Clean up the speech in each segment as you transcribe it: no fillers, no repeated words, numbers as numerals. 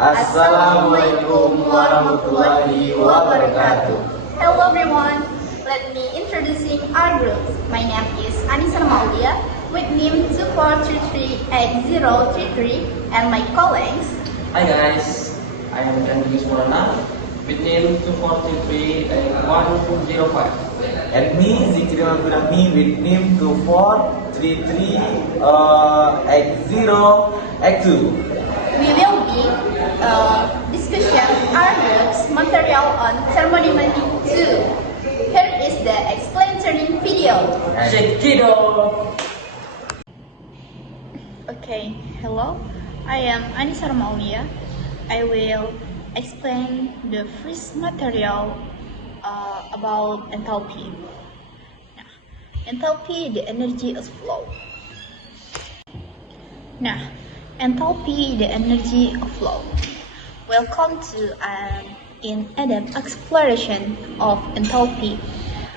Assalamualaikum warahmatullahi wabarakatuh. Hello everyone, let me introducing our group. My name is Anissa Maulia with NIM 24338033 and my colleagues. Hi guys, I am Andrews Morana with name 2433-105. And me, Zikri Mafirami with NIM 24338082. We will be discussion our group's material on thermodynamic 2. Here is the explanatory video. Check it out! Okay, hello. I am Anissa Maulia. I will explain the first material about enthalpy. Nah, enthalpy, the energy of flow. Nah, enthalpy, the energy of flow. Welcome to an in-depth exploration of enthalpy,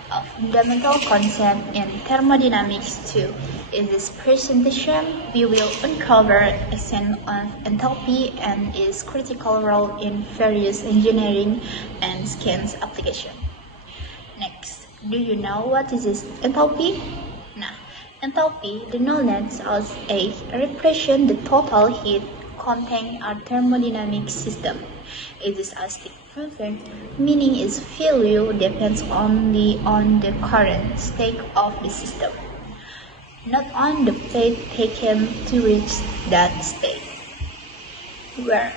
a fundamental concept in thermodynamics too. In this presentation, we will uncover essence of enthalpy and its critical role in various engineering and science applications. Next, do you know what is enthalpy? Nah, enthalpy, the knowledge as a repression the total heat contained a thermodynamic system. It is a stick function, meaning its value depends only on the current state of the system, not on the path taken to reach that state, where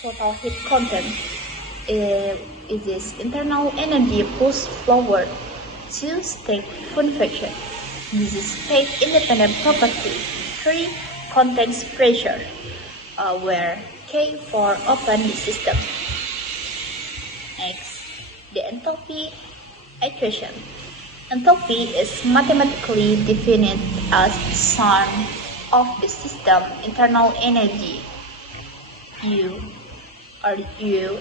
total heat content is its internal energy pushed forward to state function. This is state-independent property. 3 contains pressure, where K for open the system. Next, the enthalpy equation. Enthalpy is mathematically defined as the sum of the system internal energy U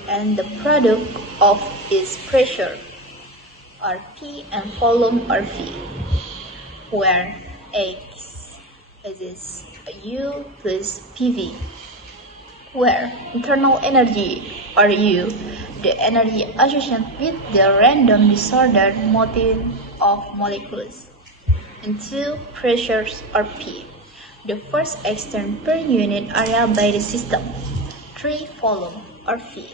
and the product of its pressure or P and volume or V, where X is U plus PV, where internal energy or U, the energy associated with the random disordered motion of molecules, and 2 pressures or P, the force external per unit area by the system, 3 volume or V,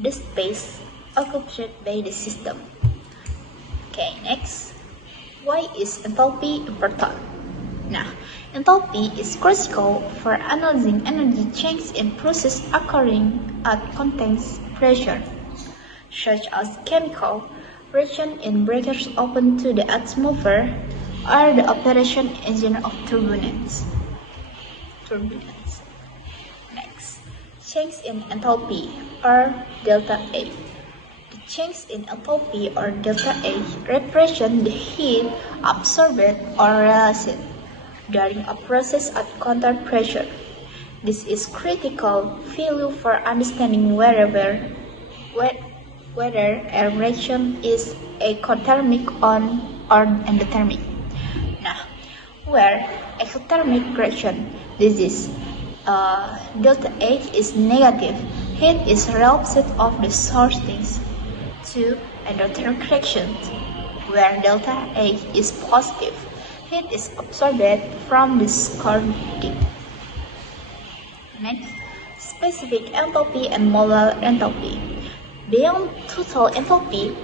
the space occupied by the system. Okay, next, why is enthalpy important? Now, enthalpy is critical for analyzing energy change in process occurring at constant pressure, such as chemical reaction in breakers open to the atmosphere or the operation engine of turbines. Next, change in enthalpy or delta A. The change in enthalpy or delta A represents the heat absorbed or released during a process at constant pressure. This is critical value for understanding whether a reaction is exothermic or endothermic. Now, where exothermic reaction, this is delta H is negative, heat is repulsed of the sources, to endothermic reactions, where delta H is positive, heat is absorbed from the scordic. Next, specific enthalpy and molar enthalpy. Beyond total enthalpy,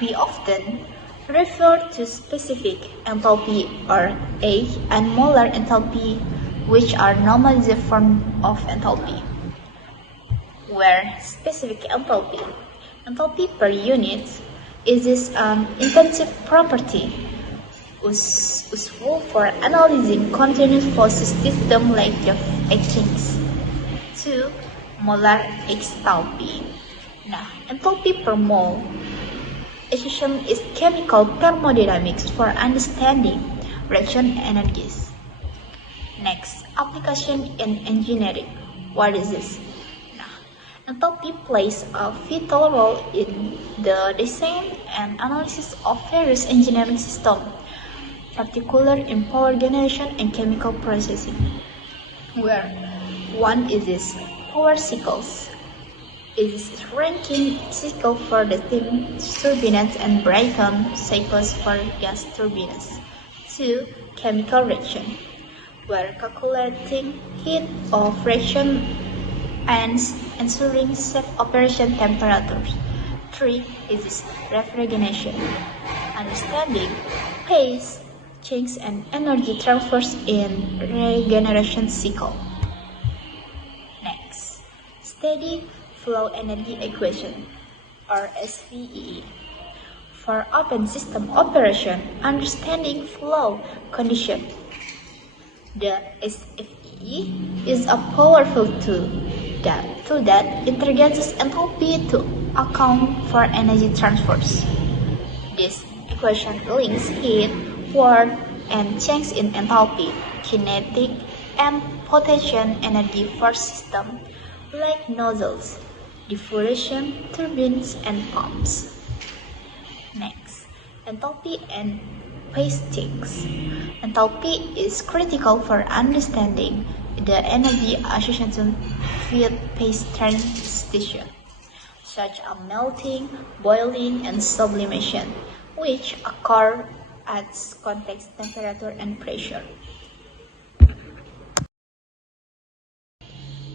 we often refer to specific enthalpy or A and molar enthalpy, which are normalized form of enthalpy, where specific enthalpy per unit is an intensive property useful for analyzing continuous process system like the exchange. 2. Molar enthalpy. Now, enthalpy per mole association is chemical thermodynamics for understanding reaction energies. Next, application in engineering. What is this? Now, enthalpy plays a vital role in the design and analysis of various engineering systems, particularly in power generation and chemical processing, where one is this power cycles. This is ranking cycle for the steam turbines and Brayton cycles for gas turbines. 2. Chemical reaction, where calculating heat of reaction and ensuring safe operation temperatures. 3 is refrigeration, understanding pace, change and energy transfers in regeneration cycle. Next, steady flow energy equation or SVE. For open system operation, understanding flow condition. The SFE is a powerful tool that integrates enthalpy to account for energy transfers. This equation links heat, work, and change in enthalpy, kinetic, and potential energy for systems like nozzles, diffusion turbines, and pumps. Next, enthalpy and pace change. Enthalpy is critical for understanding the energy associated with pace transition, such as melting, boiling, and sublimation, which occur at context temperature and pressure.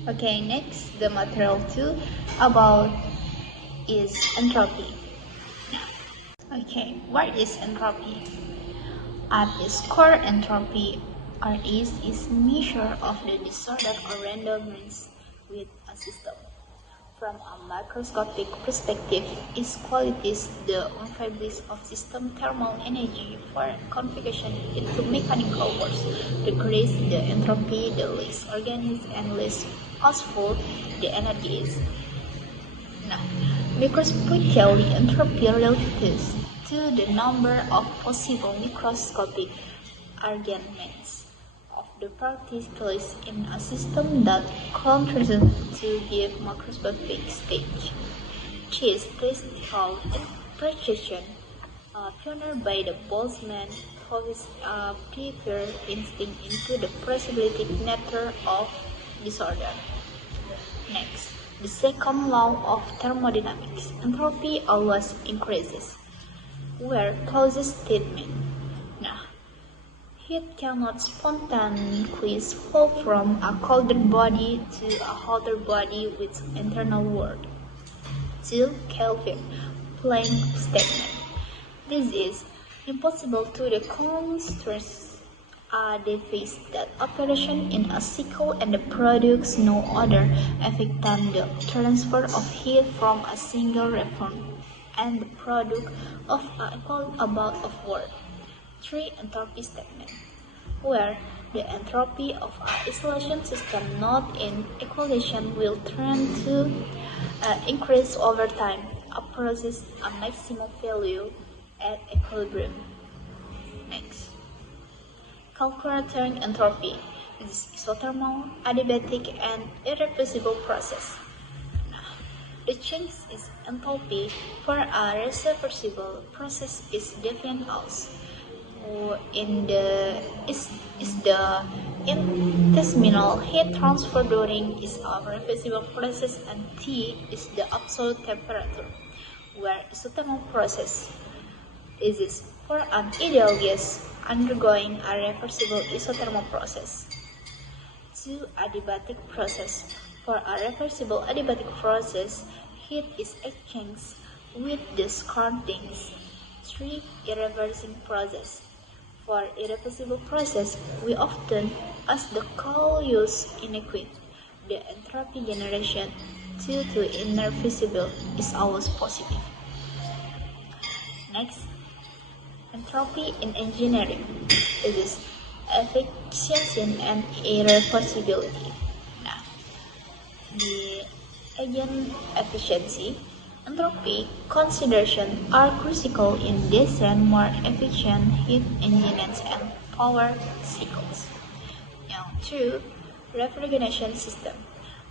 Okay, next, the material 2 about is entropy. Okay, what is entropy? At its core, entropy or is measure of the disorder or randomness with a system. From a microscopic perspective, its qualities the unfavorability of system thermal energy for configuration into mechanical force, decrease the entropy, the less organized and less useful the energy is. Now, microscopically, entropy relates to the number of possible microscopic arrangements of the particles in a system that contribute to give macroscopic stage. This statistical interpretation, pioneered by the Boltzmann, throws a deeper instinct into the possibility nature of disorder. Next, the second law of thermodynamics, entropy always increases, where closest statement. Now, heat cannot spontaneously flow from a colder body to a hotter body with internal work. 2. Kelvin Planck statement. This is impossible to the constraints they face that operation in a cycle and products no other effect than the transfer of heat from a single reform and the product of an equal amount of work. 3. Entropy statement, where the entropy of an isolation system not in equilibrium will tend to increase over time, approaching a maximum value at equilibrium. Next, calculating entropy is isothermal, adiabatic, and irreversible process. The change in enthalpy for a reversible process is defined as the intestinal heat transfer during is a reversible process, and T is the absolute temperature, where isothermal process is for an ideal gas undergoing a reversible isothermal process. 2. Adiabatic process. For a reversible adiabatic process, heat is exchanged with the surroundings. 3. Irreversing process. For irreversible process, we often, as the call use inequate, the entropy generation due to irreversible is always positive. Next, entropy in engineering. It is efficiency and irreversibility. Now, the agent efficiency, entropy consideration are crucial in design more efficient heat engines and power cycles. Now, 2. Refrigeration system.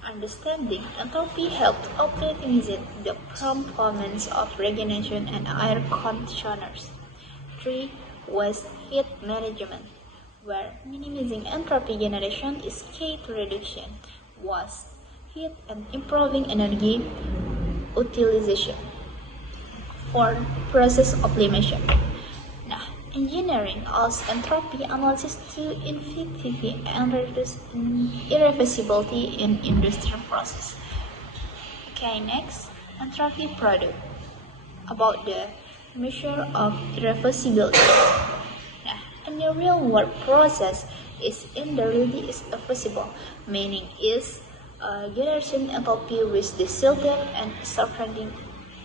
Understanding entropy helps optimize the performance of refrigeration and air conditioners. 3. Waste heat management, where minimizing entropy generation is key to reduction waste heat, and improving energy utilization. 4. Process optimization. Nah, engineering allows entropy analysis to effectively and reduce irreversibility in industrial process. Okay, next, entropy product. About the measure of irreversibility. Nah, in the real world process is indirectly irreversible, meaning is generation enthalpy with the resultant and surrounding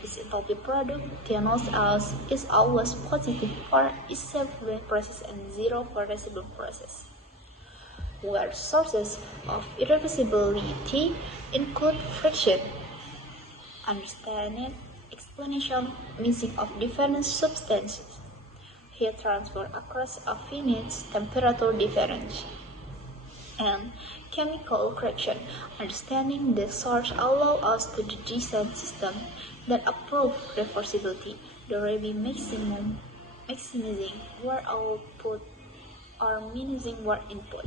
is enthalpy product denotes as is always positive for irreversible process and zero for reversible process. Where sources of irreversibility include friction, understanding, explanation, mixing of different substances, heat transfer across a finite temperature difference, and chemical correction. Understanding the source allows us to design systems that approve reversibility, thereby maximizing work output or minimizing work input.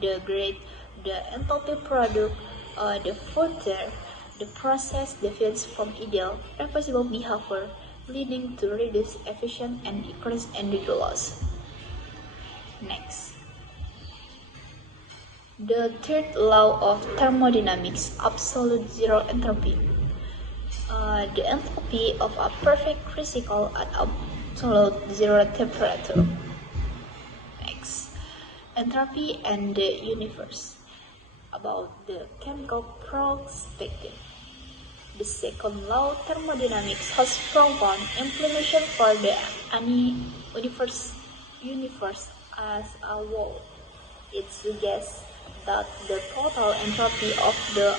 The greater the enthalpy product, the further the process deviates from ideal reversible behavior, leading to reduced efficiency and increased energy loss. Next, the third law of thermodynamics, absolute zero entropy. The enthalpy of a perfect crystal at absolute zero temperature. Next, entropy and the universe. About the chemical perspective. The second law thermodynamics has proven implementation for the universe as a whole. It suggests that the total entropy of the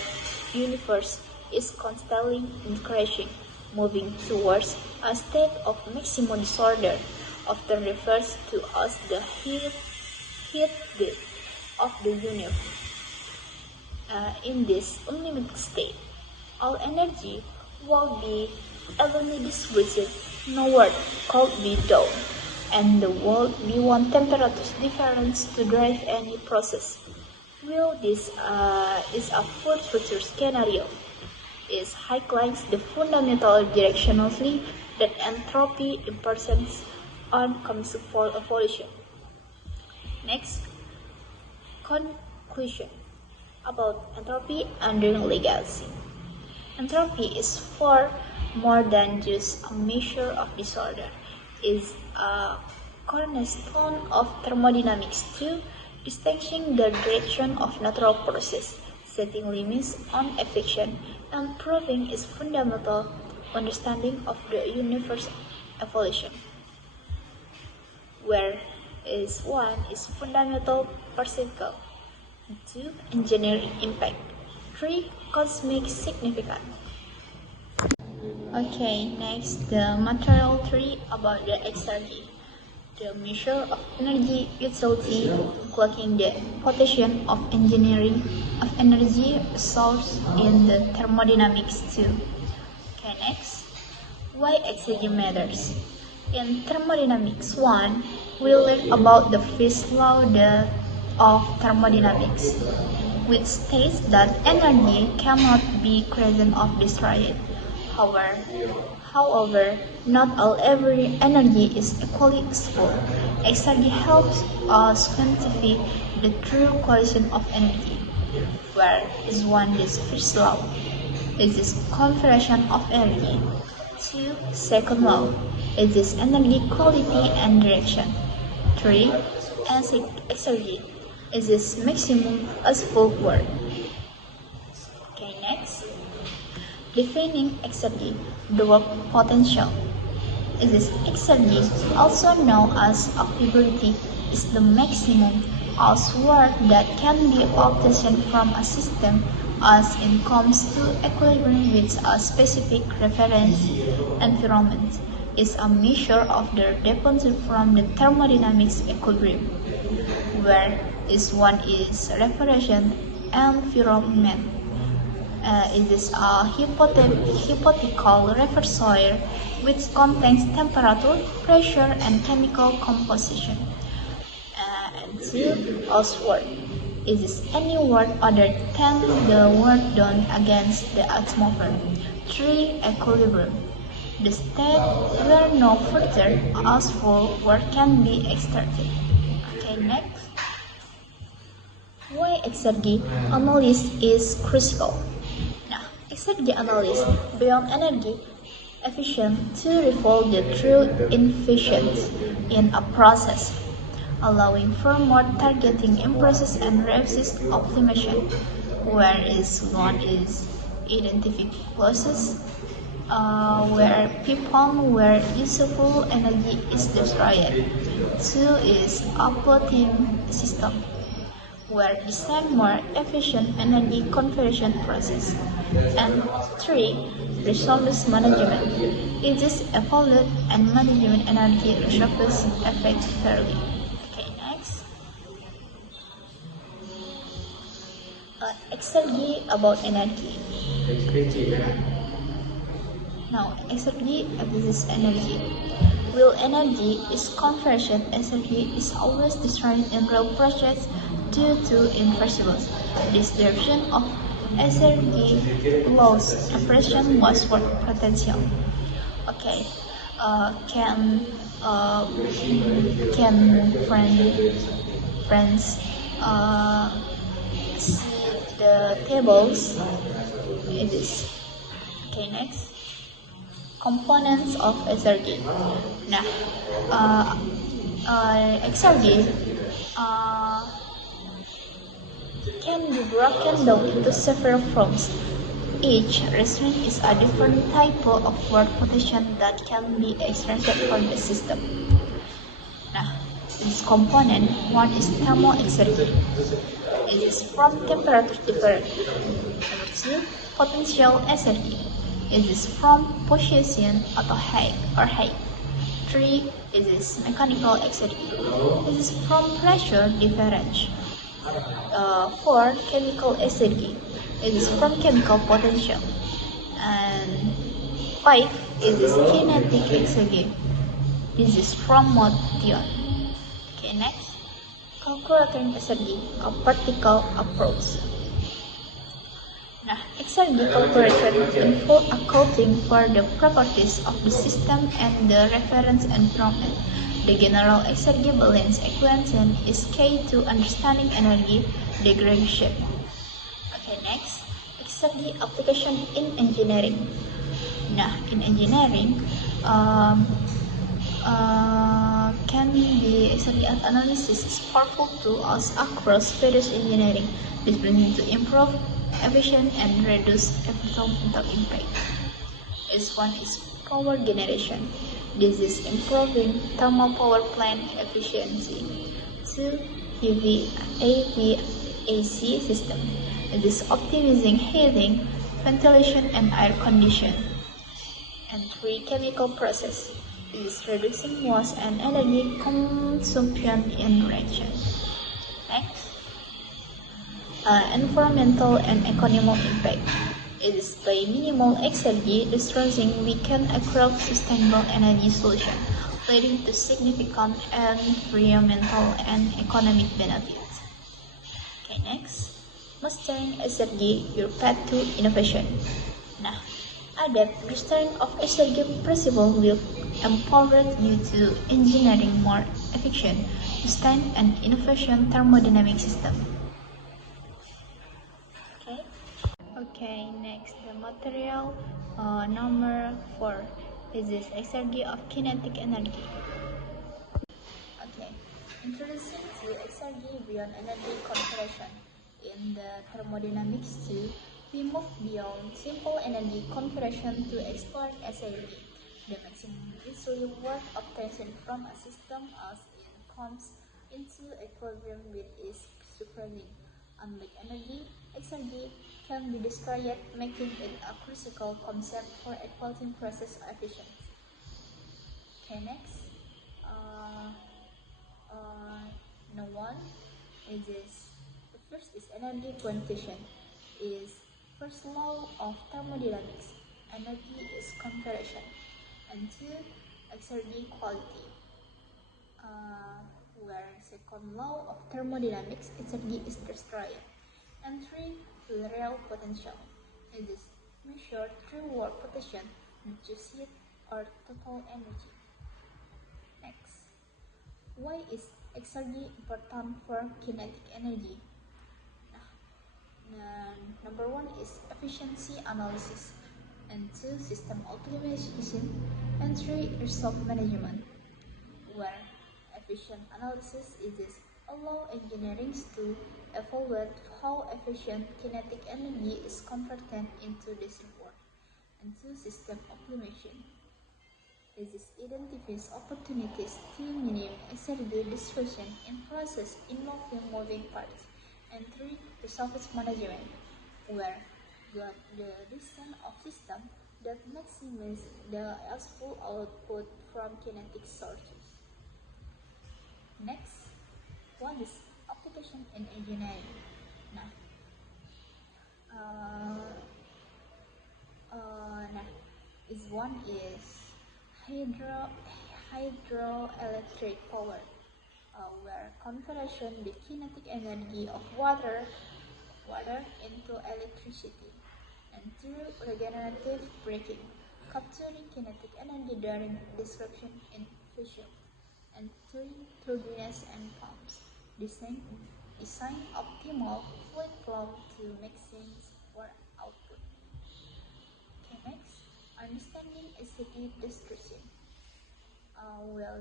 universe is constantly increasing, moving towards a state of maximum disorder, often referred to as the heat death of the universe. In this unlimited state, all energy will be evenly distributed, no work could be done, and the world be one temperature difference to drive any process. Well, this is a future scenario. It highlights the fundamental directionality that entropy represents on conceptual evolution. Next, conclusion about entropy under legacy. Entropy is far more than just a measure of disorder. It is a cornerstone of thermodynamics too, distinguishing the direction of natural process, setting limits on affection, and proving its fundamental understanding of the universe evolution. Where is one is fundamental particle, 2. Engineering impact, 3. Cosmic significance. Okay, next the material theory about the exergy. The measure of energy utility, including the potential of engineering of energy source in the thermodynamics too. Okay, next, why exergy matters. In thermodynamics 1, we learn about the first law of thermodynamics, which states that energy cannot be created or destroyed. However, not all every energy is equally useful. Exergy helps us quantify the true quotient of energy. Where is one this first law? Is this conversion of energy? 2. Second law. Is this energy quality and direction? 3. Exergy. Is this maximum useful work? Okay, next. Defining exergy, the work potential. Is this exergy, also known as occupancy, is the maximum of work that can be obtained from a system as it comes to equilibrium with a specific reference environment. Is a measure of the dependency from the thermodynamics equilibrium, where is one is reference environment. It is a hypothetical reservoir which contains temperature, pressure, and chemical composition. And 2. Elsewhere. is any work other than the work done against the atmosphere. 3. Equilibrium. The state where no further useful work can be exerted. Okay, next. Why exergy analysis is critical? Nah, exergy analysis beyond energy efficient to reveal the true inefficiency in a process, allowing for more targeting in process and resource optimization, whereas one is identifying losses, where people where useful energy is destroyed. 2 is uploading system, where design more efficient energy conversion process. And 3. Resource management. It is evaluate and management energy resources effectively. Okay, next. Exergy about energy. Now, exergy is energy. Real energy is conversion. Energy is always destroyed in real process due to irreversible disruption of energy loss, oppression, was work potential. Okay, can friends see the tables? It is. Okay, next. Components of exergy. Nah, exergy can be broken down into several forms. Each restraint is a different type of work potential that can be extracted from the system. Nah, this component one is thermal exergy. It is from temperature different. Number 2, potential exergy. It is from position atau height. 3 is mechanical exergy. It is from pressure difference. 4. Chemical exergy. It is from chemical potential. And 5 is kinetic exergy. This is from motion. Okay, next. Calculating exergy, a practical approach. Nah, exergy calculation involves accounting for the properties of the system and the reference environment. The general exergy balance equation is key to understanding energy degradation. Okay, next, exergy application in engineering. Nah, in engineering, can be exergy analysis is powerful tools across various engineering disciplines to improve efficient and reduce environmental impact. One is power generation. This is improving thermal power plant efficiency. 2. HVAC system. It is optimizing heating, ventilation, and air conditioning. And 3. Chemical process. It is reducing waste and energy consumption in reaction. Next. Environmental and economic impact. It is by minimal exergy destroying we can achieve sustainable energy solution, leading to significant environmental and economic benefits. Okay, next. Mastering exergy, your path to innovation. Nah, adapt mastering of exergy principle will empower you to engineering more efficient, sustained, and innovation thermodynamic system. Okay, next, the material number 4 is exergy of kinetic energy. Okay, introducing to exergy beyond energy conversion. In the thermodynamics too, we move beyond simple energy conversion to explore exergy. The maximum usually work obtained from a system as it comes into equilibrium with its surrounding. Unlike energy, exergy can be destroyed, making it a critical concept for equalizing process efficiency. Okay, next. No one is this. The first is energy quantitation. Is first law of thermodynamics. Energy is conversion. And 2, exergy quality. where second law of thermodynamics, energy is destroyed. And 3. Real potential. It is measured through work potential, not just heat or total energy. Next, why is exergy important for kinetic energy? Number 1 is efficiency analysis, and 2. System optimization, and 3. Resource management, where efficient analysis is allow engineering to evaluate how efficient kinetic energy is converted into reservoir, and 2. System optimization. This identifies opportunities to minimize exergy destruction in process involving moving parts, and 3. Resource management, where the design of system that maximizes the useful output from kinetic sources. Next, what is application in engineering? One is hydroelectric power, where conversion the kinetic energy of water into electricity, and 2. Regenerative braking, capturing kinetic energy during disruption in fusion, and 3. Turbines and pumps, design optimal fluid flow to maximize work output. Okay, next, understanding exergy destruction.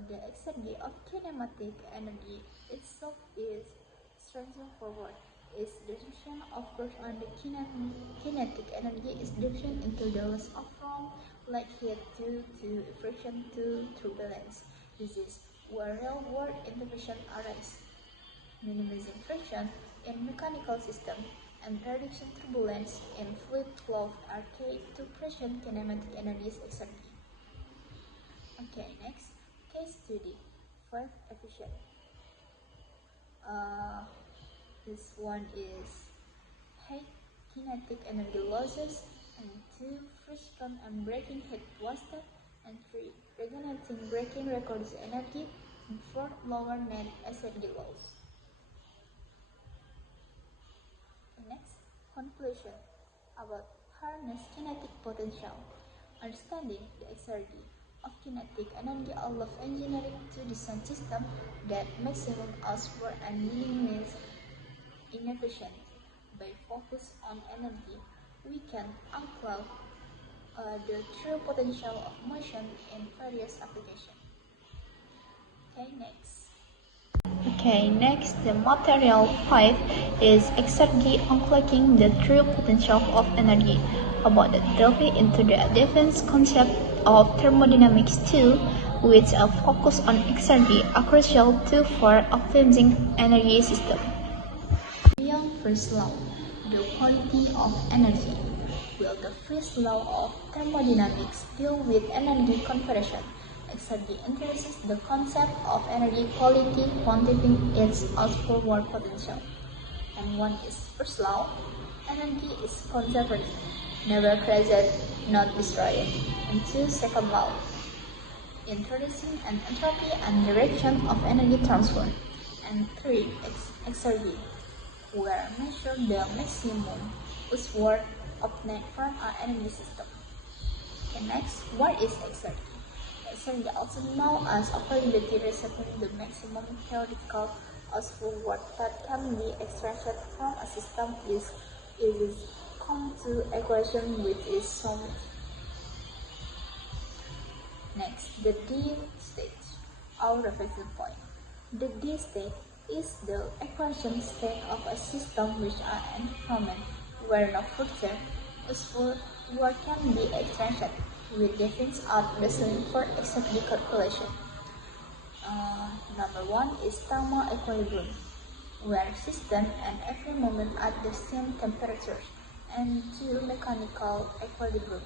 The exergy of kinematic energy itself is straightforward. Its destruction occurs on the kinetic energy is division into the loss of from light heat due to friction to turbulence. This is where real-world intervention arises, minimizing friction in mechanical system and reducing turbulence in fluid flow are key to present kinematic energies exergy. Okay, next, case study 5 efficient. This one is high kinetic energy losses, and 2. Friction and braking heat wasted, and 3. Regenerating braking records energy, and 4. Lower net exergy loss. Next, conclusion about harness kinetic potential. Understanding the exergy of kinetic energy allows engineering to design systems that maximum output and minimize inefficiency. By focus on energy, we can unlock the true potential of motion in various applications. Okay, next, the material 5 is exergy unlocking the true potential of energy. About the delve into the advanced concept of thermodynamics 2, which a focus on exergy, a crucial tool for optimizing energy system. Beyond first law, the quality of energy. The first law of thermodynamics deal with energy conversion. Exergy introduces the concept of energy quality, quantifying its outward potential. And one is first law, energy is conserved, never created, not destroyed. And 2. Second law, introducing an entropy and direction of energy transfer. And 3. Exergy, where measure the maximum useful obtained from our energy system. Okay, next, what is exergy? Exergy, also known as availability, representing the maximum theoretical useful work that can be extracted from a system is come to equation which is sum. Next, the D state, our reflection point. The D state is the equation state of a system which are an environment where no further useful work can be extracted, which defines out the solution for exergy calculation. Number 1 is thermal equilibrium, where system and every moment at the same temperature, and 2. Mechanical equilibrium,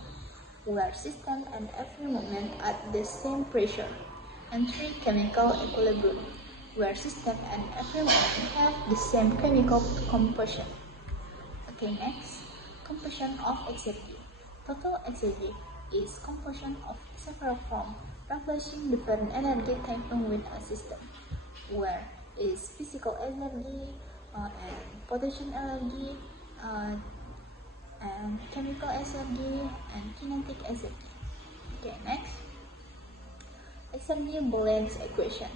where system and every moment at the same pressure, and 3. Chemical equilibrium, where system and every moment have the same chemical composition. Okay, next, composition of exergy. Total exergy is composition of several forms, replacing different energy types within a system. where is physical energy and potential energy and chemical energy and kinetic energy. Okay, next, exergy balance equation.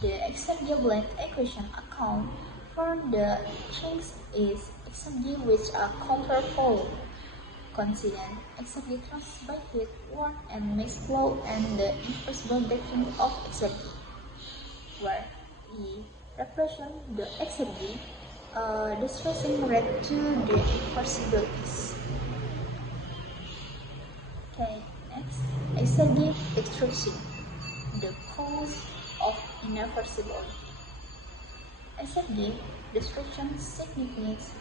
The exergy balance equation account for the change is exergy which are control volume, constant exergy transferred by heat, work, and mass flow, and the irreversible direction of exergy, where E represents the exergy distressing rate to the irreversibilities. Okay, next, exergy destruction, the cause of irreversibility. Exergy destruction signifies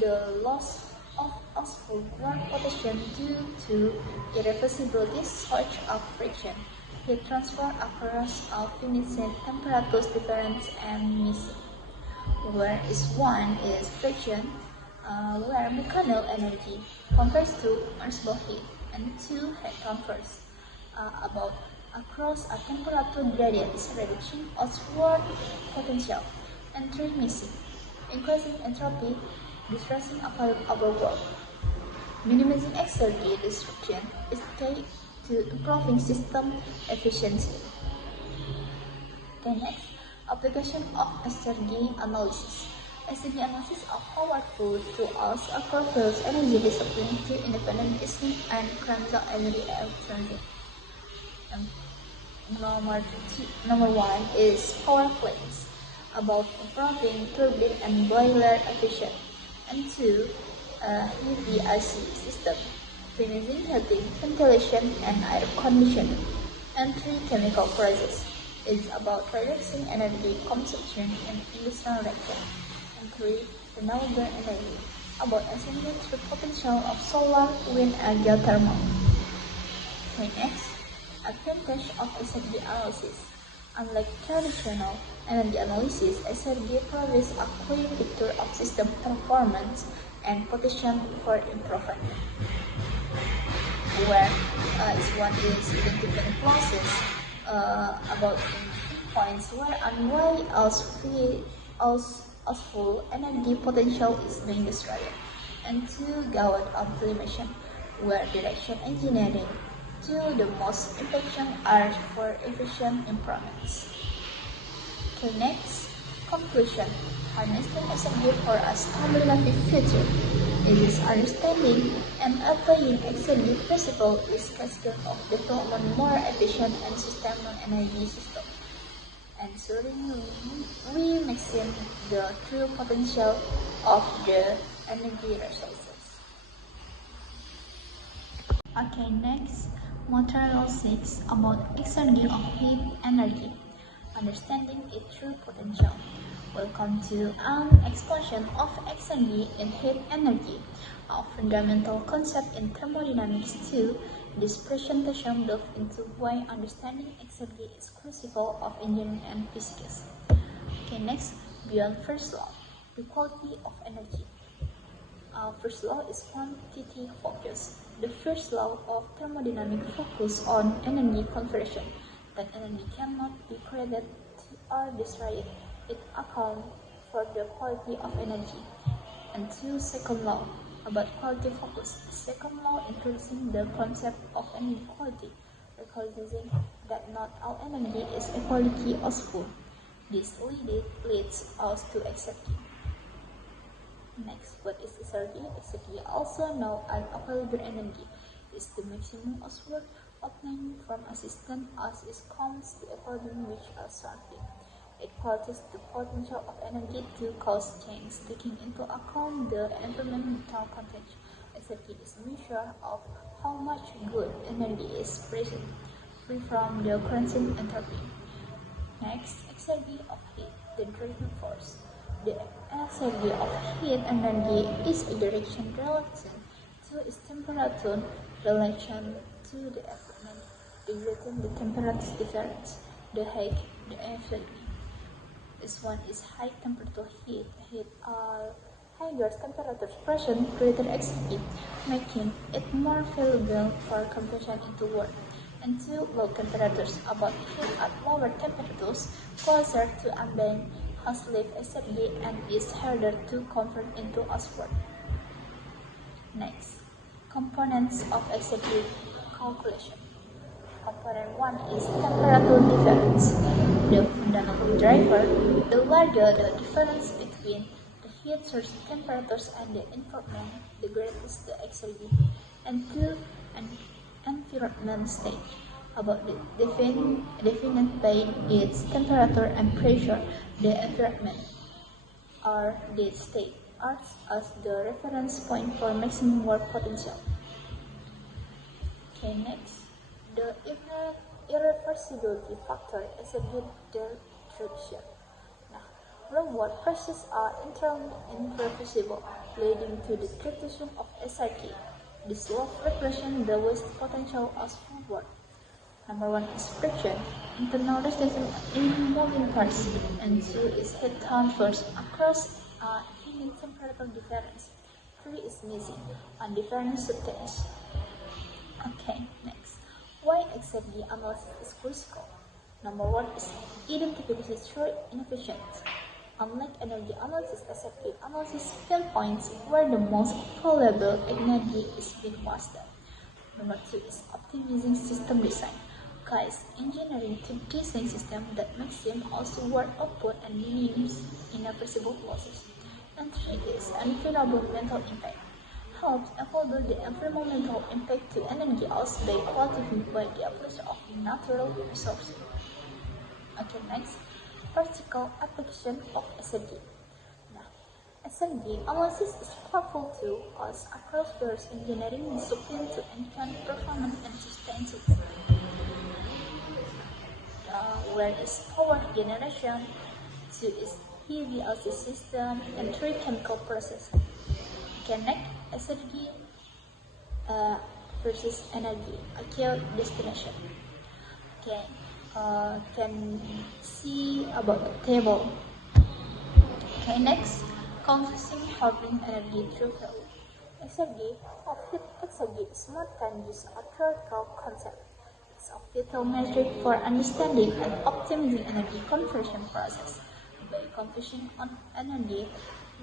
the loss of useful work potential due to irreversibility such as friction, heat transfer across a finite temperature difference, and missing. Where is one is friction, where mechanical energy compares to reversible heat, and two heat transfers about across a temperature gradient, reducing outward potential, and three missing, increasing entropy, distressing our work. Minimizing exergy destruction is key to improving system efficiency. Okay, next, application of exergy analysis. Exergy analysis are powerful tools across energy discipline to independent testing and chemical energy efficiency. Number one is power plants, about improving turbine and boiler efficiency, and two, HVAC system, optimizing heating, ventilation, and air conditioning, and three, chemical process, is about reducing energy consumption in industrial reaction, and three, renewable energy, about extending the potential of solar, wind, and geothermal. Okay, next, advantage of exergy analysis. Unlike traditional energy analysis, exergy provides a clear picture of system performance and potential for improvement. Where one is identifying process about points where and why useful energy potential is being destroyed, and two, Gawat optimization, where direction engineering to the most efficient are for efficient improvements. Okay, next, conclusion. Harnessing exergy for a stimulative future. It is understanding and applying exergy principle is critical of development more efficient and sustainable energy system. And so we maximize the true potential of the energy resources. Okay, next, material 6 about exergy of heat energy, understanding its true potential. Welcome to an explosion of exergy in heat energy, a fundamental concept in thermodynamics too. This presentation delves into why understanding exergy is crucial of engineering and physics. Okay, next, beyond first law, the quality of energy. First law is quantity focus. The first law of thermodynamics focuses on energy conversion, that energy cannot be created or destroyed. It accounts for the quality of energy. And two, second law, about quality focus. The second law introducing the concept of energy quality, recognizing that not all energy is equally useful. This leads us to exergy. Next, what is exergy? Exergy, also known as available energy, is the maximum output obtained from a system as it comes to equilibrium with a surface. It quantifies the potential of energy to cause change, taking into account the environmental context. Exergy is a measure of how much good energy is present, free from the current entropy. Next, exergy of heat, the driving force. The exergy of heat energy is a direction relation to its temperature relation to the equipment, regulating the temperature difference, the height, the energy. This one is high temperature heat. Higher temperature present greater exergy, making it more valuable for conversion into work. and to low temperatures. About heat at lower temperatures, closer to ambient, has left SFD and is harder to convert into asphalt. Next, components of SFD calculation. Component 1 is temperature difference. The fundamental driver, the larger the difference between the heat source temperatures and the environment, the greater is the exergy. And 2, an environment state, about the defined by its temperature and pressure. The environment, or the state, acts as the reference point for maximum work potential. Okay, next. The irreversibility factor is a good description. Now, real-world processes are irreversible, leading to the creation of SRK. This low regression the waste potential as forward. Number 1 is friction, internal resistance in moving parts, and 2 is heat transfers across any temperature difference. 3 is missing, on different substance. Okay, next. Why XFD analysis is crucial? Number 1 is identification through inefficient. Unlike energy analysis, XFD analysis pinpoints where the most valuable energy is being wasted. Number 2 is optimizing system design. Guys, engineering to design system that maximum also work output and minimums irreversible losses. And 3 is environmental impact. Helps evaluate the environmental impact to energy loss by quantifying by the application of natural resources. Okay, next, practical application of SMD. Now, SMD analysis is powerful tool as across various engineering disciplines to enhance performance and sustainability. Where is power generation, 2 is PVLC system, and 3 chemical process. Connect SRG versus energy, actual destination. Okay, can see about the table. Okay, next, consuming harvesting energy through value. SRG of heat exergy is more than just a theoretical concept. It's a vital metric for understanding and optimizing energy conversion process. By conversion on energy,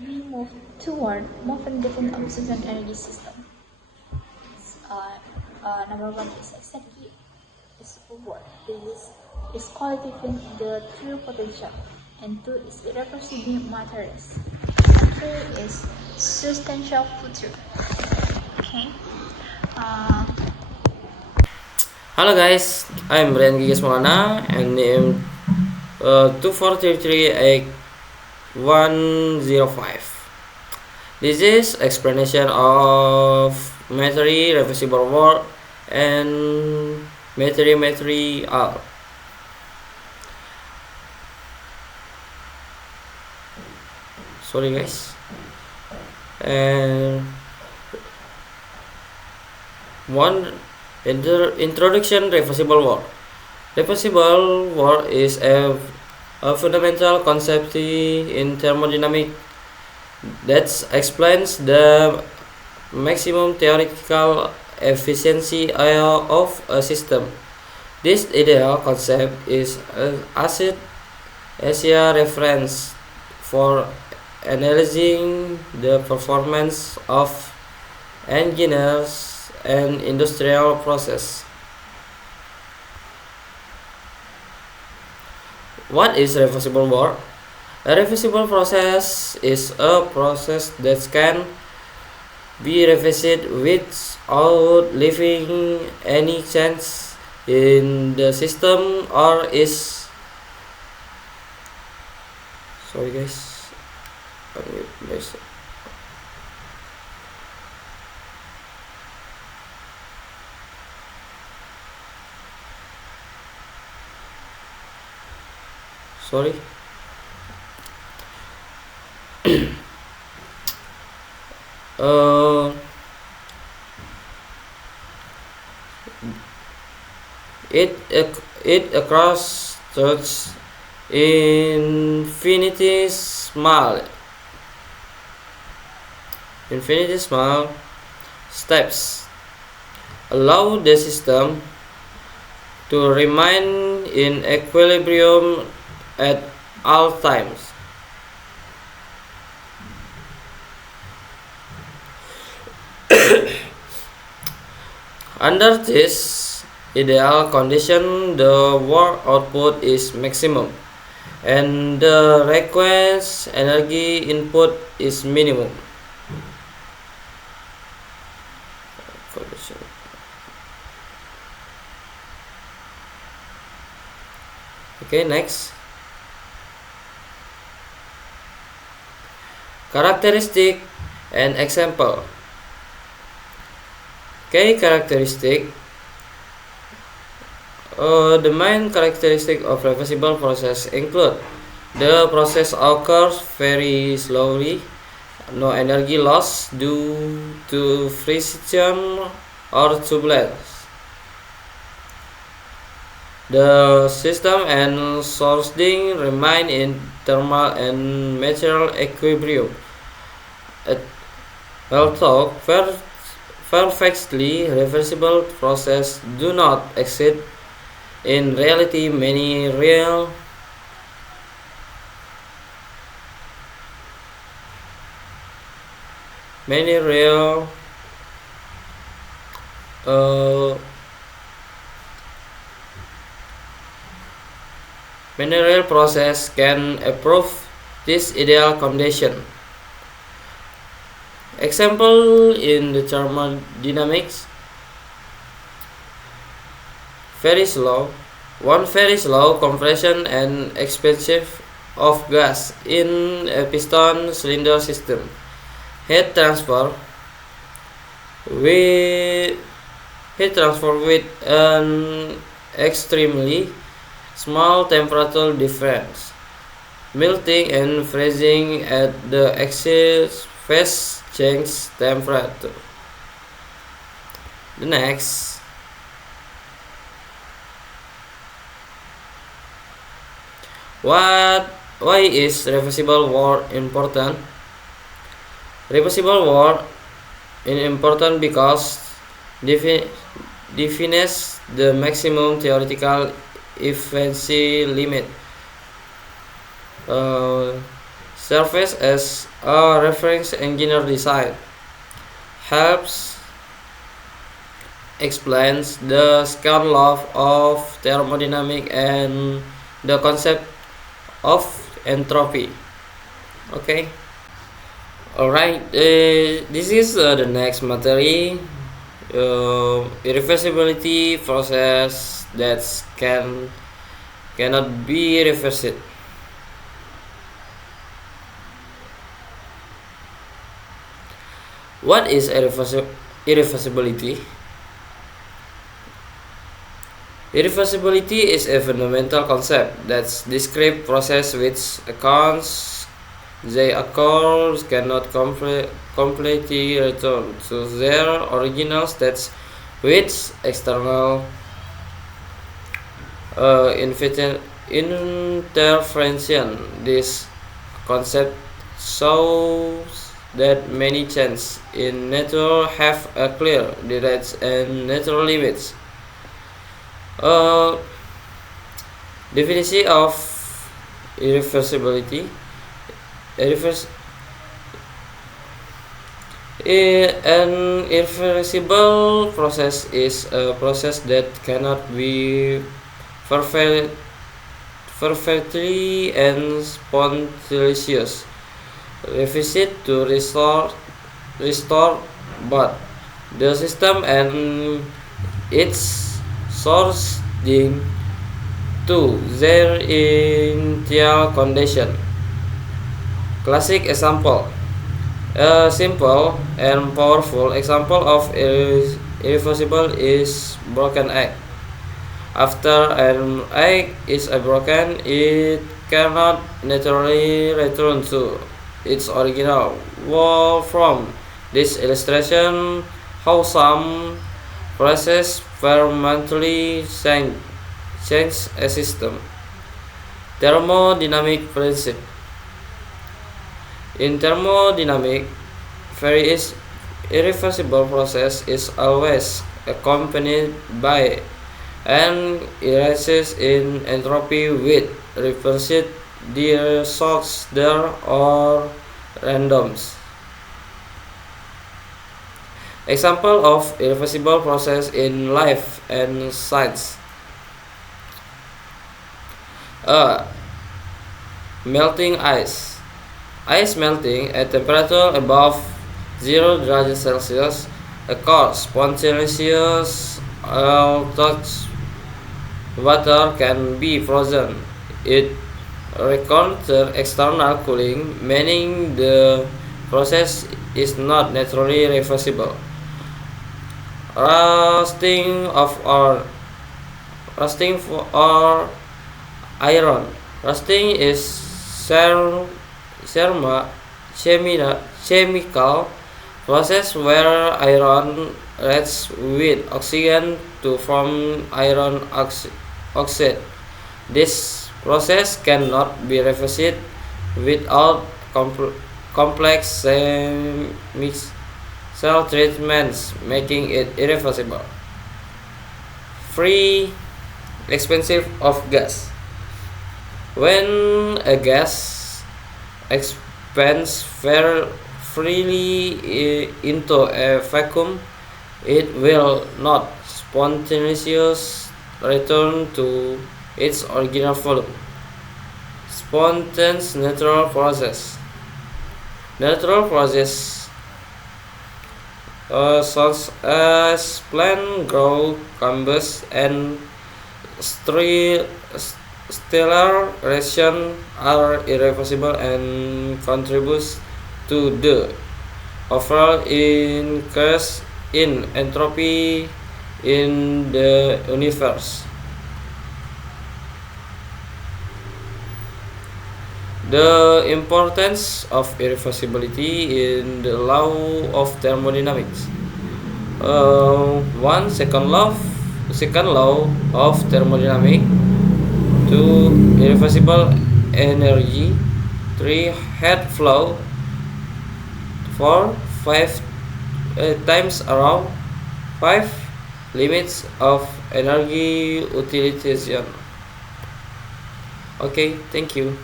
we move toward more different obsession energy system. Number 1 is exactly is forward. Is qualifying the true potential, and 2 is irreversible materials. 3 is substantial future. Okay. Hello guys, I'm Brian Gigas Maulana and name 2438105. This is explanation of material reversible work and material. Sorry guys. And one introduction reversible work. Reversible work is a fundamental concept in thermodynamics that explains the maximum theoretical efficiency of a system. This ideal concept is as a reference for analyzing the performance of engineers and industrial process. What is reversible work? A reversible process is a process that can be reversited without leaving any change in the system or is sorry guys. Sorry. It across such infinitesimal steps allow the system to remain in equilibrium at all times. Under this ideal condition, the work output is maximum and the request energy input is minimum. Okay, next. Characteristic and example. Okay, characteristic. The main characteristic of reversible process include the process occurs very slowly, no energy loss due to friction or turbulence. The system and surrounding remain in thermal and material equilibrium. Although perfectly reversible processes do not exist, in reality many real uh, process can approve this ideal condition. Example in the thermodynamics: very slow compression and expansion of gas in a piston cylinder system. Heat transfer with an extremely small temperature difference, melting and freezing at the axis phase change temperature. The next. Why is reversible work important? Reversible work is important because defines the maximum theoretical efficiency limit. Serves as a reference engineer design, helps explains the second law of thermodynamics and the concept of entropy. Okay. Alright, this is the next material, irreversibility process that cannot be reversed. What is irreversibility? Irreversibility is a fundamental concept that describes process which accounts they occur cannot completely return to their original states with external intervention. This concept shows that many changes in nature have a clear direct and natural limits. Definition of irreversibility. An irreversible process is a process that cannot be perfectly and spontaneous revisit to restore, but the system and its source to their initial condition. Classic example. A simple and powerful example of irreversible is broken egg. After an egg is broken, it cannot naturally return to its original form. This illustration how some process permanently change a system. Thermodynamic principle. In thermodynamics, very irreversible process is always accompanied by and erases in entropy with reversed the results there or randoms. Example of irreversible process in life and science. A. Melting ice. Ice melting at temperature above 0 degrees Celsius occurs spontaneous touch. Water can be frozen. It requires external cooling, meaning the process is not naturally reversible. Rusting of ore. Rusting or iron. Rusting is chemical process where iron reacts with oxygen to form iron oxide. This process cannot be reversed without complex cell treatments, making it irreversible. Free expansion of gas. When a gas expands very freely into a vacuum, it will not spontaneously return to its original volume. Spontaneous natural process. Natural process such as plant growth, combust, and stellar reaction are irreversible and contribute to the overall increase in entropy in the universe. The importance of irreversibility in the law of thermodynamics. Second law of thermodynamics. 2. Irreversible energy. 3. Heat flow. 4. 5 times around. 5. Limits of energy utilization. Okay, thank you.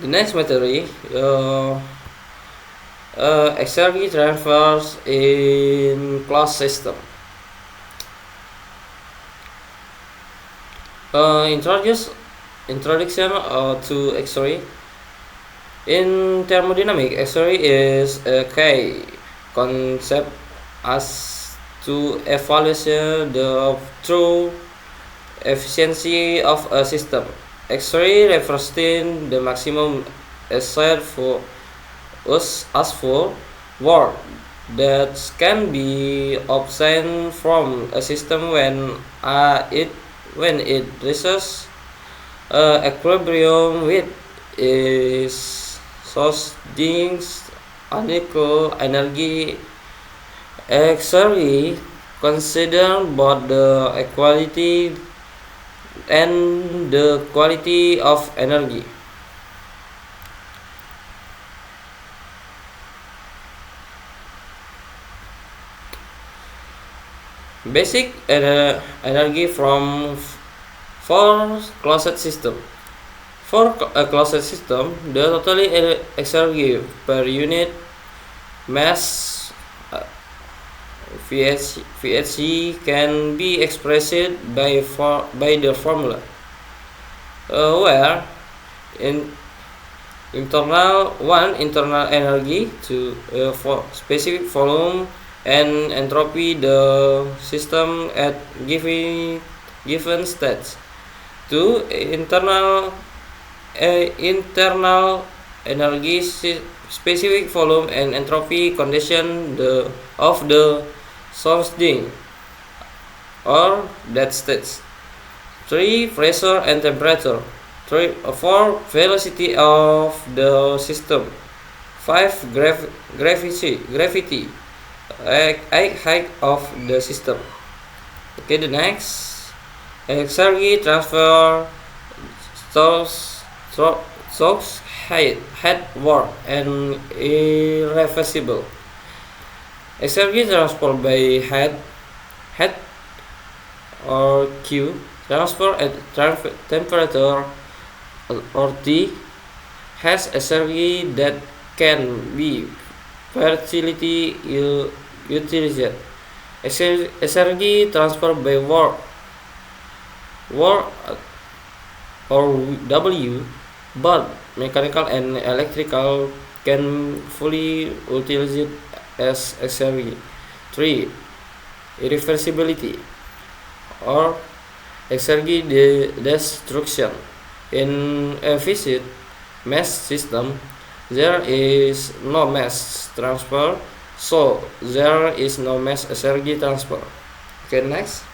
The next material, exergy transfers in closed system. Introduction to exergy. In thermodynamics, exergy is a key concept as to evaluate the true efficiency of a system. Exergy refers to the maximum exert for us as for work that can be obtained from a system when it reaches equilibrium with its sourcing unequal energy. Exergy consider both the equality and the quality of energy. Basic energy from for closed system. For a closed system, the total exergy per unit mass VHC can be expressed by the formula, where in internal energy to for specific volume and entropy the system at given states. 2. Internal energy specific volume and entropy condition of the sourcing or that states. 3. Pressure and temperature. 4. Velocity of the system. 5. Gravity height of the system. Okay, the next exergy transfer source head work and irreversible. Exergy transfer by head or Q transfer at temperature or T has exergy that can be fertility utilized. Exergy transfer by work or W, but mechanical and electrical can fully utilize it as exergy. 3. Irreversibility or exergy destruction. In a fixed mass system, there is no mass transfer, so there is no mass exergy transfer. Okay, next.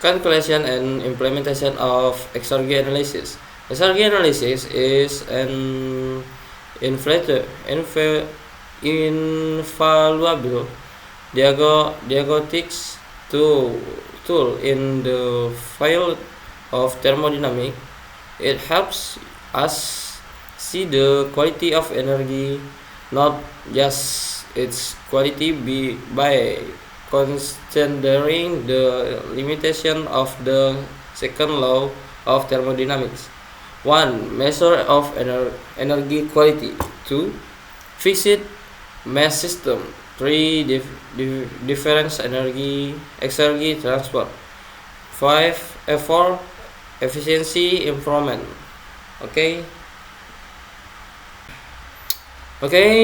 Calculation and implementation of exergy analysis. Exergy analysis is an invaluable diagnostics tool in the field of thermodynamics. It helps us see the quality of energy, not just its quality, by considering the limitation of the second law of thermodynamics. 1. Measure of energy quality. 2. Fixed mass system. 3. Difference exergy transfer. 4. Efficiency improvement. Okay,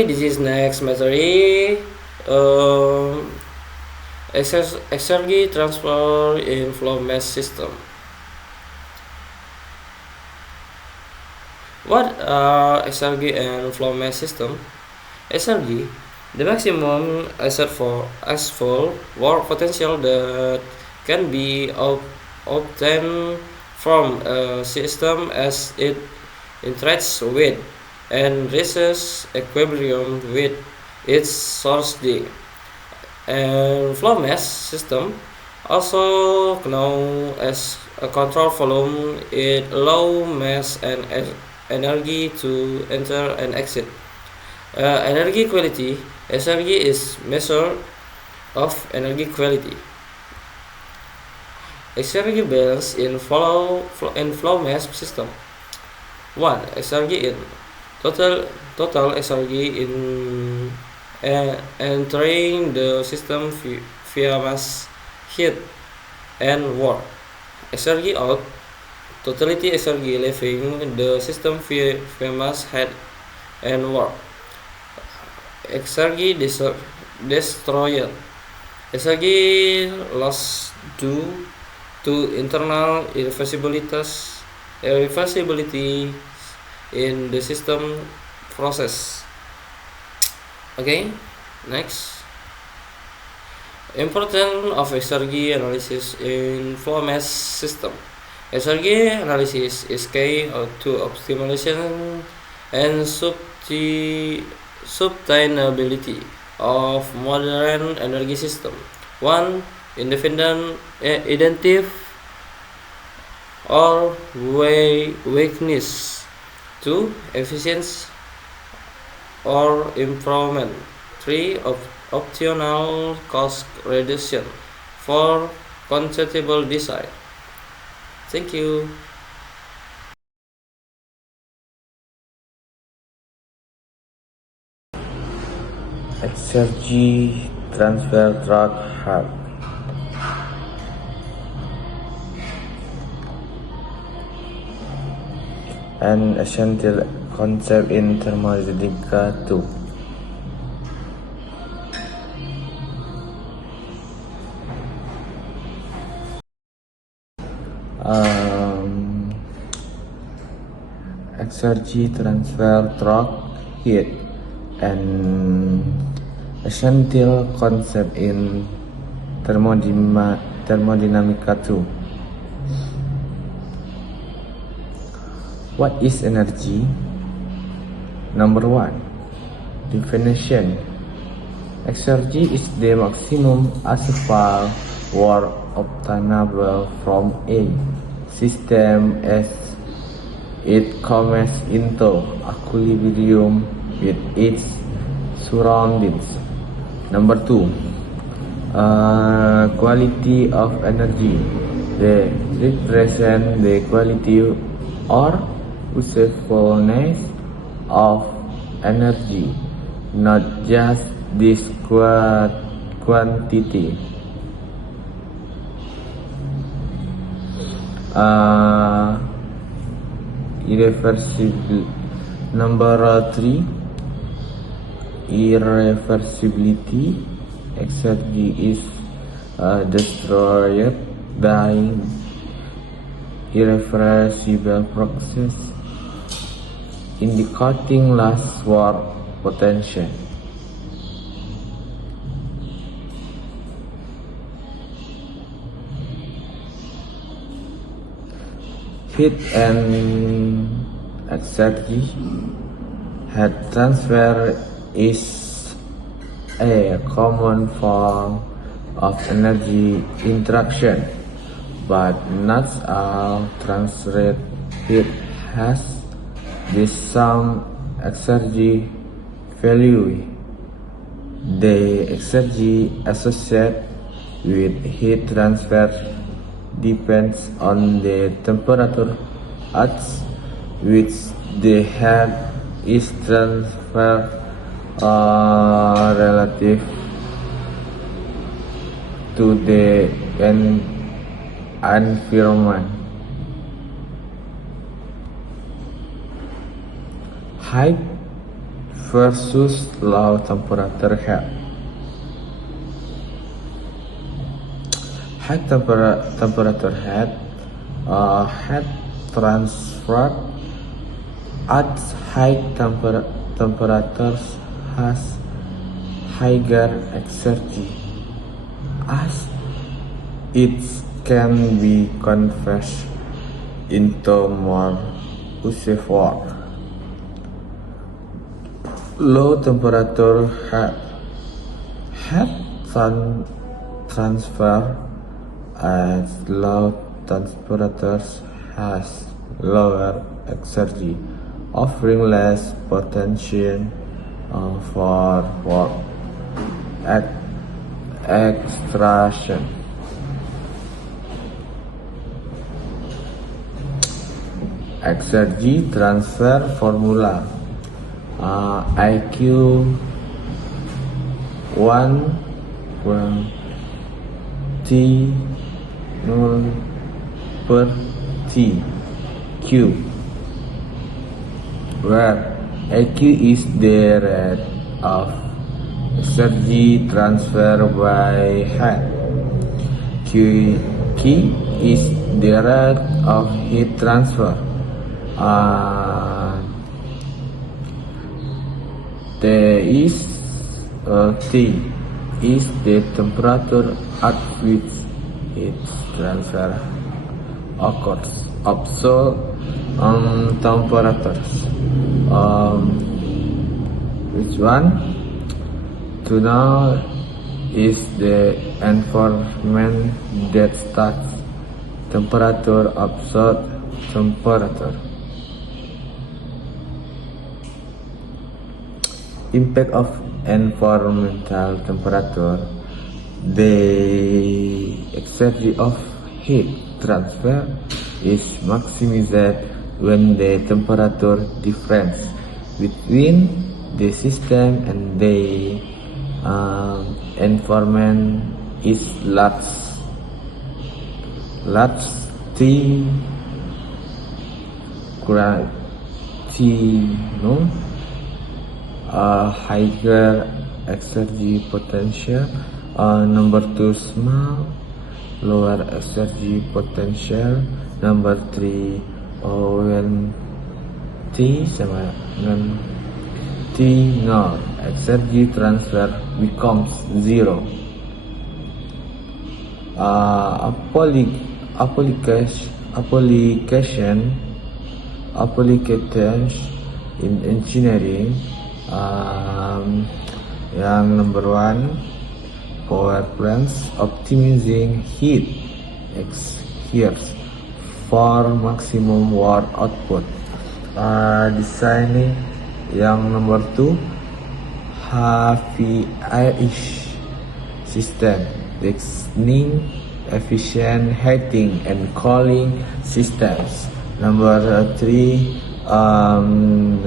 this is next material. Exergy transfer in flow mass system. What are exergy and flow mass system? Exergy, the maximum asphalt work potential that can be obtained from a system as it interacts with and reaches equilibrium with its source D. And flow mass system, also known as a control volume, it allows mass and energy to enter and exit. Energy quality. Exergy is measure of energy quality. Exergy balance in flow mass system. 1. Exergy in total exergy in entering the system via mass, heat, and work. Exergy out, totality exergy leaving the system via mass, heat, and work. Exergy destroyed. Exergy lost due to internal irreversibility in the system process. Okay, next. Importance of exergy analysis in flow mass system. Exergy analysis is key to optimization and sustainability of modern energy system. 1. Independent identify or weakness. 2. Efficiency or improvement. 3. Optional cost reduction. 4. Compatible design. Thank you. Exergy transfer track hard. An essential concept in thermodynamics too. Exergy transfer track heat and essential concept in thermodynamics too. What is energy? Number 1. Definition. Exergy is the maximum actual work obtainable from a system as it comes into equilibrium with its surroundings. Number 2. Quality of energy. They represent the quality or usefulness of energy, not just this quantity. Irreversible. Number 3. Irreversibility. Exergy is destroyed by irreversible process, indicating lost work potential. Heat and exergy. Heat transfer is a common form of energy interaction, but not all transferred heat has the same exergy value. The exergy associated with heat transfer depends on the temperature at which the heat is transferred relative to the environment. High versus low temperature heat. High temperature heat transferred at high temperatures has higher exergy, as it can be converted into more useful low temperature heat transfer at low temperatures has lower exergy, offering less potential for work extraction. exergy transfer formula. IQ 1 T 0 per T Q, where IQ is the rate of exergy transfer by head. Q is the rate of heat transfer. T is the temperature at which heat transfer occurs. Absolute temperatures. Which one? To know is the environment that starts temperature, absolute temperature. Impact of environmental temperature. The exergy of heat transfer is maximized when the temperature difference between the system and the environment is large. T higher exergy potential. Number 2 small, lower exergy potential. Number 3 when T sama dengan T0, exergy transfer becomes zero. Applications in engineering. Yang number 1, power plants optimizing heat exchangers for maximum work output. Designing. Yang number 2, HVAC system, designing efficient heating and cooling systems. Number 3,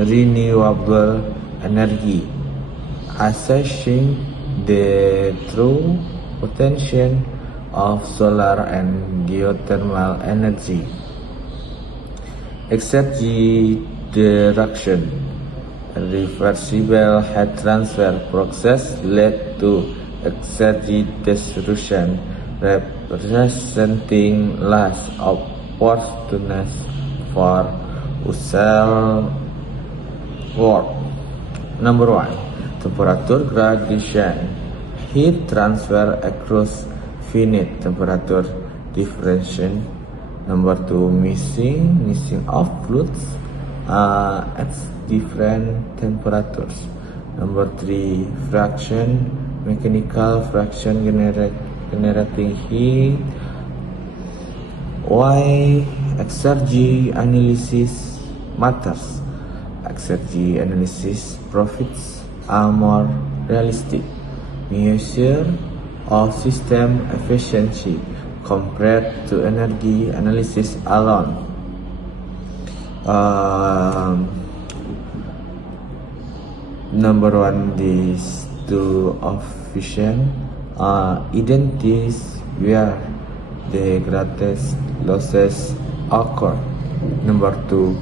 renewable energy, assessing the true potential of solar and geothermal energy. Exergy reduction, reversible heat transfer process led to exergy dissolution, representing loss of opportunities for useful work. Number 1, temperature gradation, heat transfer across finite temperature differentiation. Number 2, missing of fluids at different temperatures. Number 3, fraction, mechanical fraction generating heat. Why exergy analysis matters? Exergy analysis profits are more realistic measure of system efficiency compared to energy analysis alone. Number 1, these two of vision identities where the greatest losses occur. Number 2,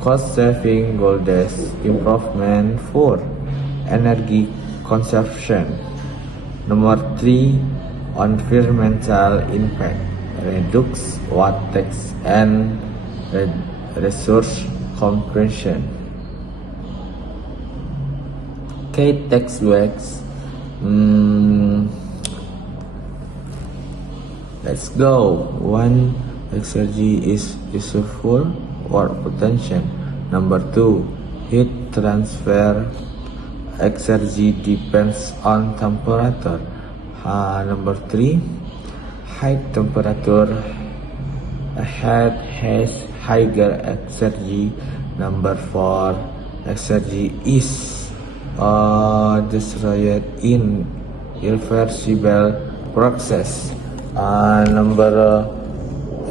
cost saving goals improvement for energy consumption. Number 3, environmental impact, reduce water tax and resource compression. Text works. Let's go. 1, exergy is useful or potential. Number 2, heat transfer exergy depends on temperature. Number 3, high temperature head has higher exergy. Number 4, exergy is destroyed in irreversible process. Number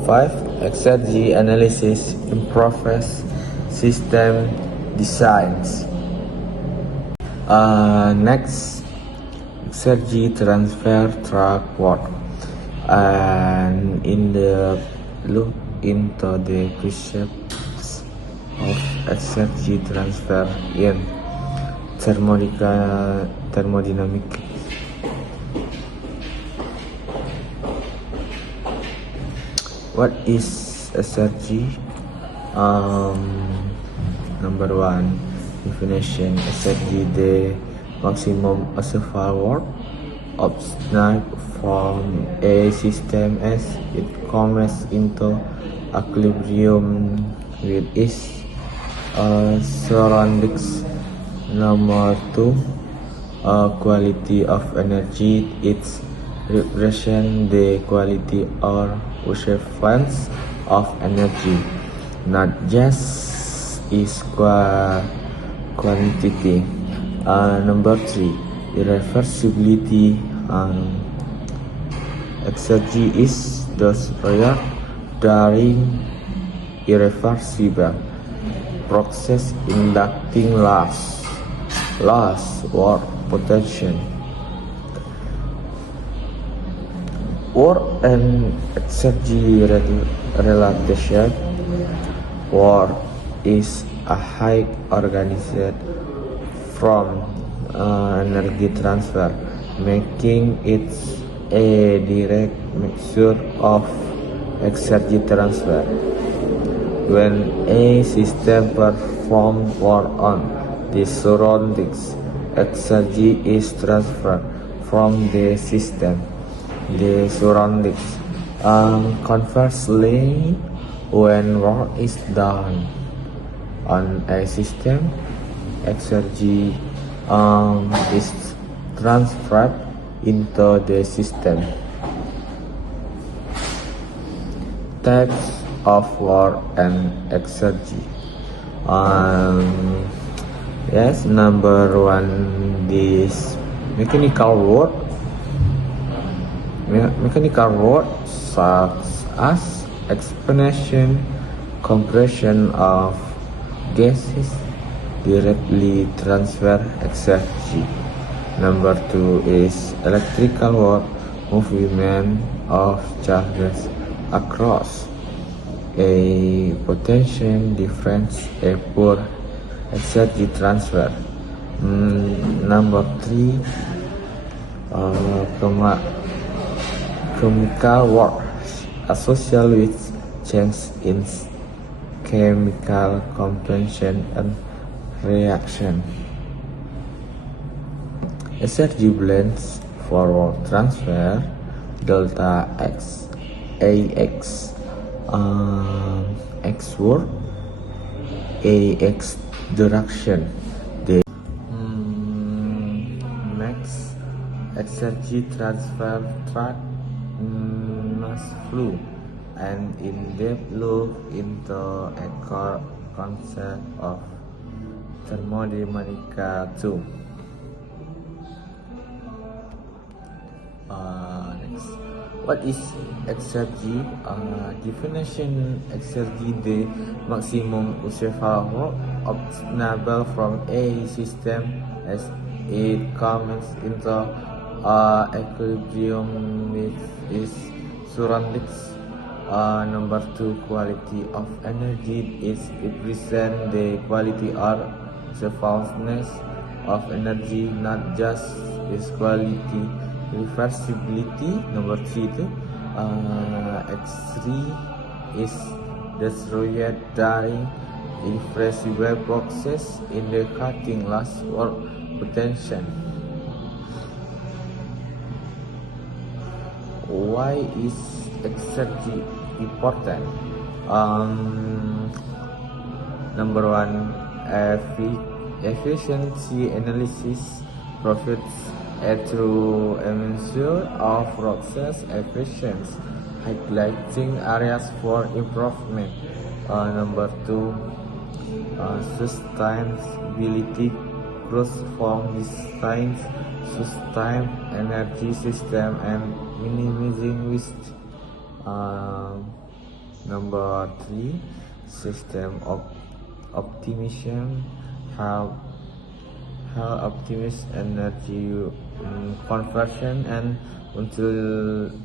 5, exergy analysis improves system designs. Next, exergy transfer track work, and in the look into the concepts of exergy transfer in thermodynamics. What is exergy? Number one, definition: exergy, the maximum observable obtained from a system as it comes into equilibrium with its surroundings. Number two, quality of energy. It represents the quality or usefulness of energy, not just its quantity. Number three, irreversibility. Exergy is destroyed during irreversible process inducting loss or potential. Work and exergy relation. Work is a high organized from energy transfer, making it a direct measure of exergy transfer. When a system performs work on the surroundings, exergy is transferred from the system the surroundings. Conversely, when work is done on a system, exergy is transferred into the system. Types of work and exergy. Yes, number one is mechanical work. Mechanical work such as expansion, compression of gases directly transfer exergy. Number two is electrical work, movement of charges across a potential difference, a poor exergy transfer. Number three, chemical work associated with change in chemical composition and reaction. Exergy blends forward transfer delta X AX X work AX direction. Next, exergy transfer track must flow and in-depth look into a core concept of thermodynamics too. Next, what is exergy? Definition: exergy, the maximum useful work obtainable from a system as it comes into equilibrium with its surroundings. Number two, quality of energy. It represents the quality or usefulness of energy, not just its quality. Reversibility. Number three, X3 is destroyed during irreversible process indicating loss or potential. Why is exergy important? Number one, efficiency analysis provides a true measure of process efficiency, highlighting areas for improvement. Number two, sustainability growth from designs, sustain energy system and minimizing waste. Number 3, system optimization help optimize energy conversion and utilization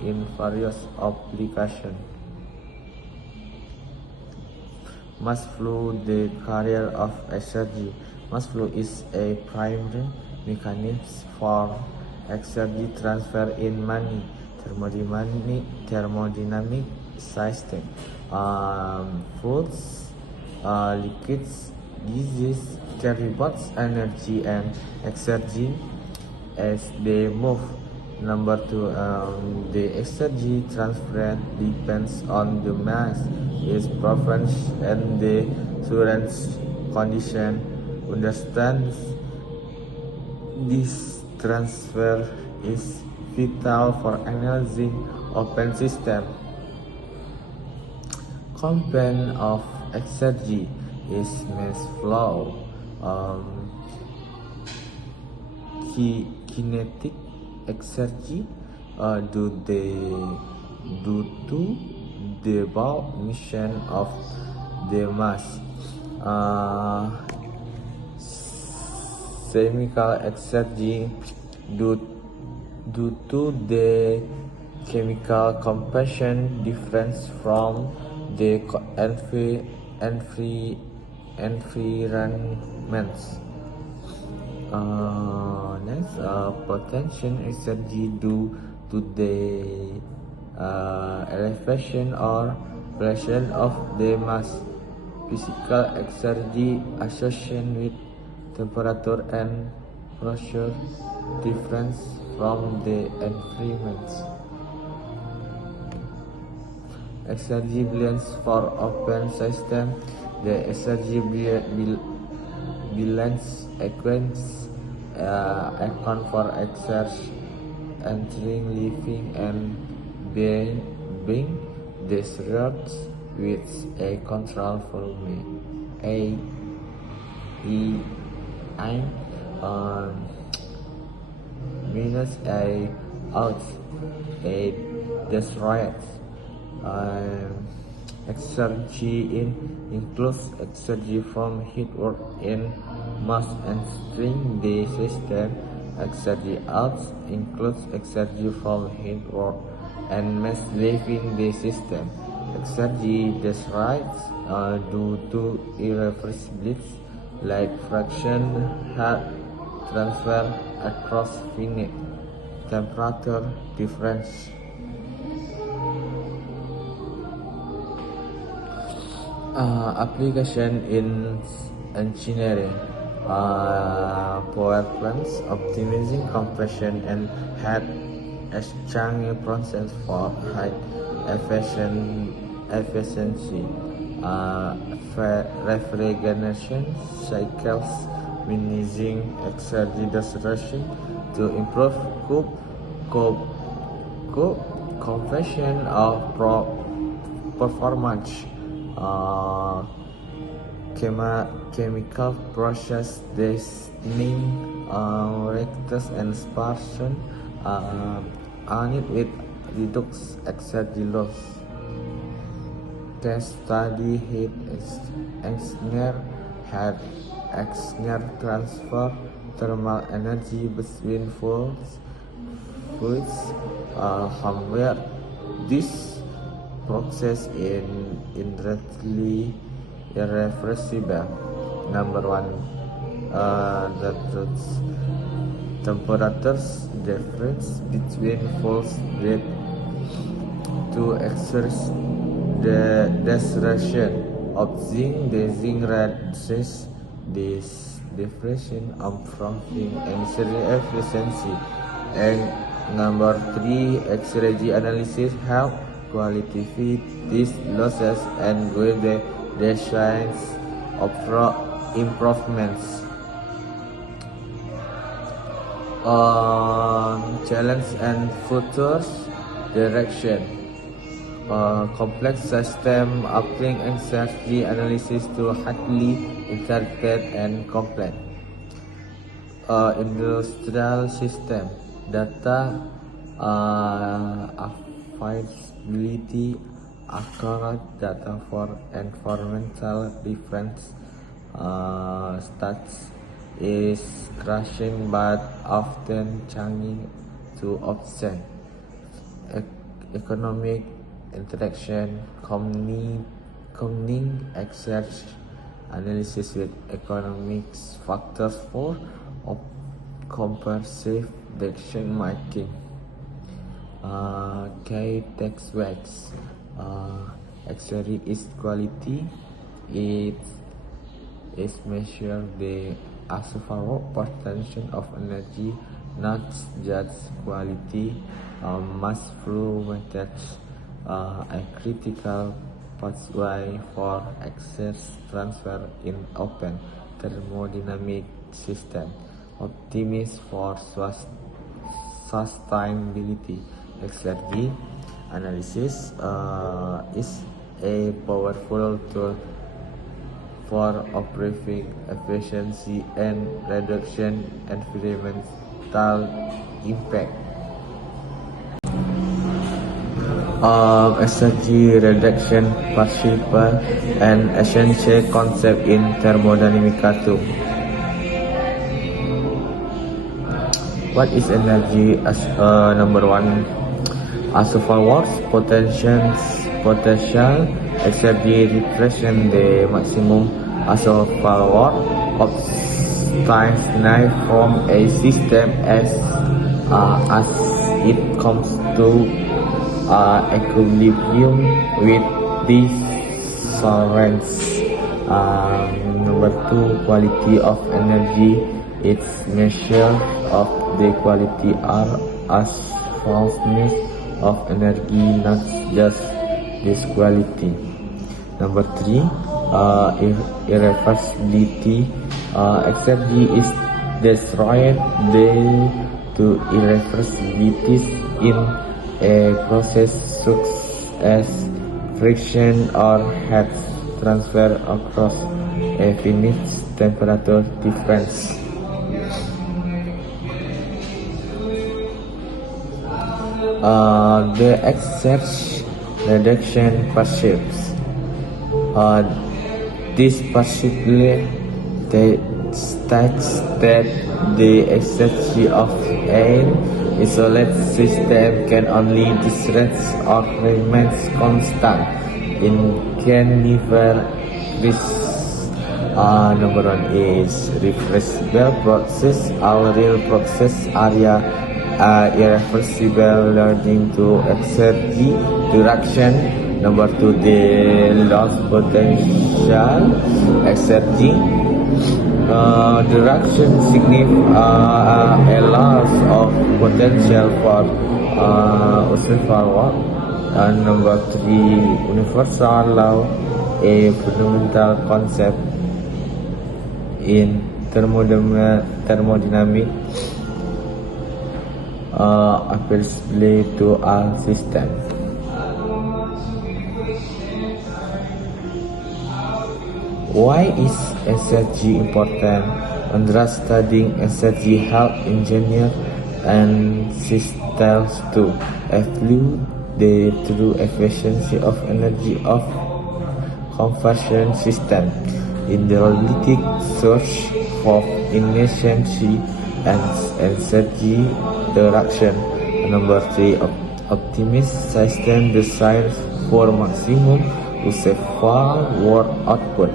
in various applications. Mass flow, the carrier of exergy. Mass flow is a primary mechanism for exergy transfer in many thermodynamic systems. Fluids, liquids, gases carry both energy and exergy as they move. Number 2, the exergy transfer depends on the mass, its preference, and the surrounding condition. Understand this transfer is vital for analyzing open system. Component of exergy is mass flow, kinetic exergy due to the bulk motion of the mass. Chemical exergy due to the chemical composition difference from the environment. Next, potential exergy due to the elevation or pressure of the mass. Physical exergy associated with temperature and pressure difference from the environment. Exergy balance for open system. The exergy balance equations account for exergy entering, leaving, and being described with a control formula A E I minus A out A destroyed. Exergy includes exergy from heat work in mass entering the system. Exergy out includes exergy from heat work and mass leaving the system. Exergy destroyed due to irreversibility, like friction, heat transfer across finite temperature difference. Application in engineering, power plants, optimizing compression and heat exchange process for high efficiency, refrigeration cycles, minimizing exergy destruction to improve compression of performance. Chemical process designing reactors and dispersion unit with reduced exergy loss. Case study: heat exchanger, heat exchanger transfer thermal energy between fluids. However, this process is inherently irreversible. Number 1, the temperatures difference between fluids lead to exert the destruction of zinc. The zinc reduces this diffraction, improving energy efficiency. And number 3, exergy analysis help quantify these losses and with the designs of improvements. Challenge and future direction. Complex system applying exergy analysis to highly intricate and complex industrial system. Data irreversibility, accurate data for environmental reference stats is crushing but often changing to option. Economic interaction, combining exerts analysis with economics factors for comprehensive decision making. Key takeaways. Actually, is quality. It is measure the actual potential of energy, not just quality. Mass flow methods a critical pathway for excess transfer in open thermodynamic system. Optimism for sustainability. Exergy analysis is a powerful tool for improving efficiency and reduction environmental impact. Exergy reduction principle and essential concept in thermodynamics too. What is energy? As number one, actual work potential exergy represent the maximum actual work of times night from a system as it comes to equilibrium with the solvents. Number two, quality of energy. Its measure of the quality are as fullness of energy, not just this quality. Number three, irreversibility. Exergy is destroyed due to irreversibilities in a process such as friction or heat transfer across a finite temperature difference. The exergy reduction persists. This possibly states that the exergy of an isolated system can only decrease or remain constant. It can never increase. Number one is reversible process. Our real process area irreversible leading to exergy direction. Number two, the loss potential exergy direction signifies a loss of potential for useful work. And number three, universal law, a fundamental concept in thermodynamics applicable to all systems. Why is exergy important? Understanding exergy help engineers and systems to evaluate the true efficiency of energy of conversion system. In the analytic search for inefficiency and energy direction. Number three, optimize system design for maximum useful work output.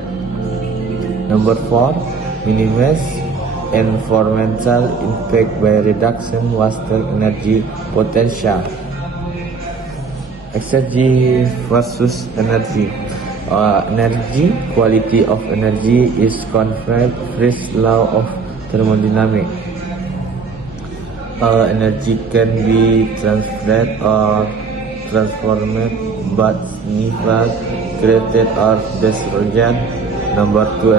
Number four, minimize environmental impact by reduction wasted energy potential. Exergy versus energy. Energy, quality of energy is conferred first law of thermodynamics. Energy can be transferred or transformed, but neither created or destroyed. Number two,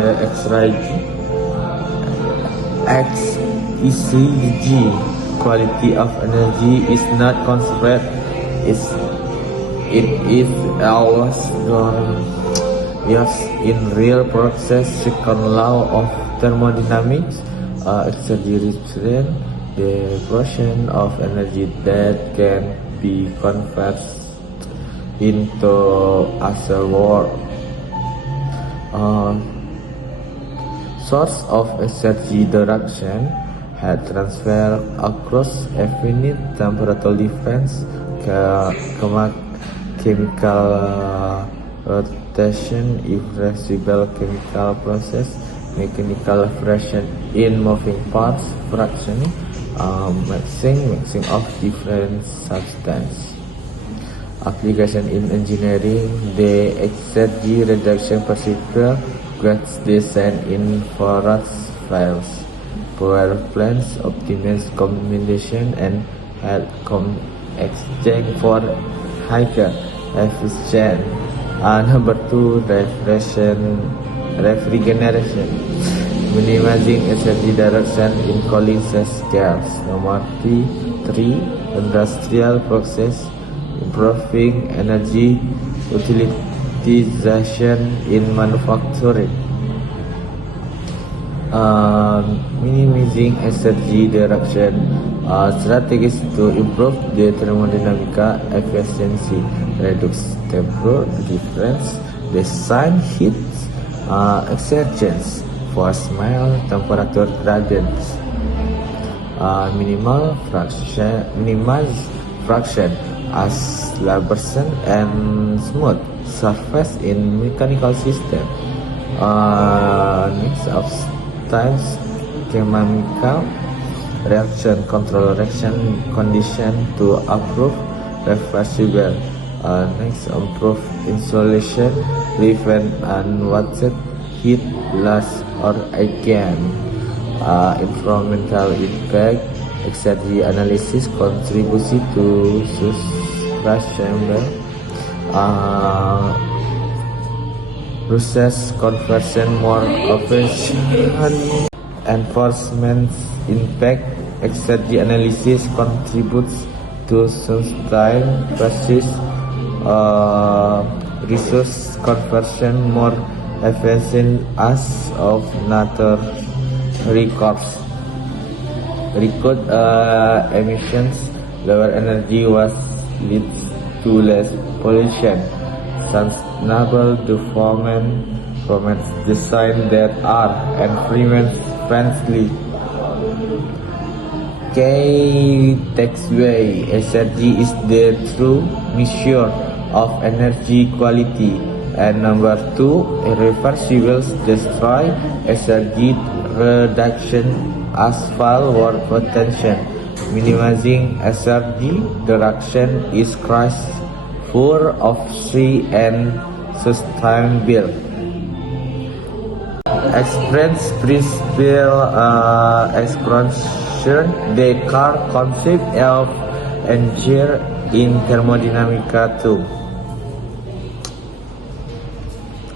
XECG, quality of energy is not conserved. It is always done. Yes, in real process, second law of thermodynamics, exergy represents the portion of energy that can be converted into other world. Source of energy direction had transferred across infinite temperature difference, chemical rotation, irreversible chemical process, mechanical friction in moving parts, fractioning, mixing of different substances. Application in engineering, the exergy reduction procedure grades design infrared files, power plants, optimize combination and heat exchange for higher efficient. Number 2, refrigeration, minimizing energy direction in cooling scales. Number 3, industrial process, improving energy utilization in manufacturing. Minimizing energy direction strategies to improve the thermodynamic efficiency, reduce temperature difference, design heat exchangers for small temperature gradients, minimize friction as vibration and smooth surface in mechanical system. Next of times chemical reaction control reaction condition to improve reversible. Next, improve insulation, prevent unwanted heat loss or again. Environmental impact, exergy analysis contribution to sustainable process conversion more efficient. Enforcement impact, exergy analysis contributes to sustain process resource conversion more efficient as of nature records. Record emissions, lower energy was leads to less pollution. Sustainable development promotes design that are environment friendly. Key takeaway: energy is the true measure of energy quality. And number 2, irreversible destroy energy reduction as file work potential. Minimizing energy reduction is crucial for efficiency and sustainability. Experience principle expansion, the car concept of energy in thermodynamics too.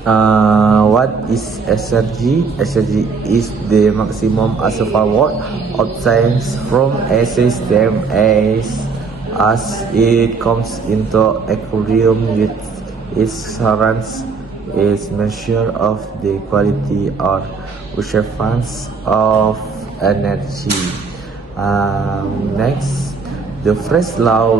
What is energy? Energy is the maximum available obtained from a system as it comes into equilibrium with its surroundings. Is measure of the quality or usefulness of energy. Next, the first law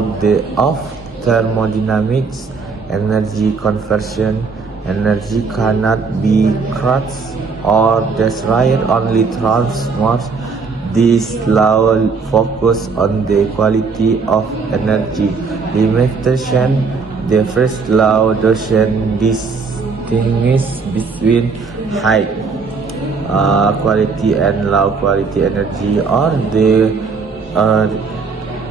of thermodynamics, energy conversion. Energy cannot be created or destroyed, only transformed. This law focus on the quality of energy. Limitation: the first law doesn't distinguish between high quality and low quality energy or the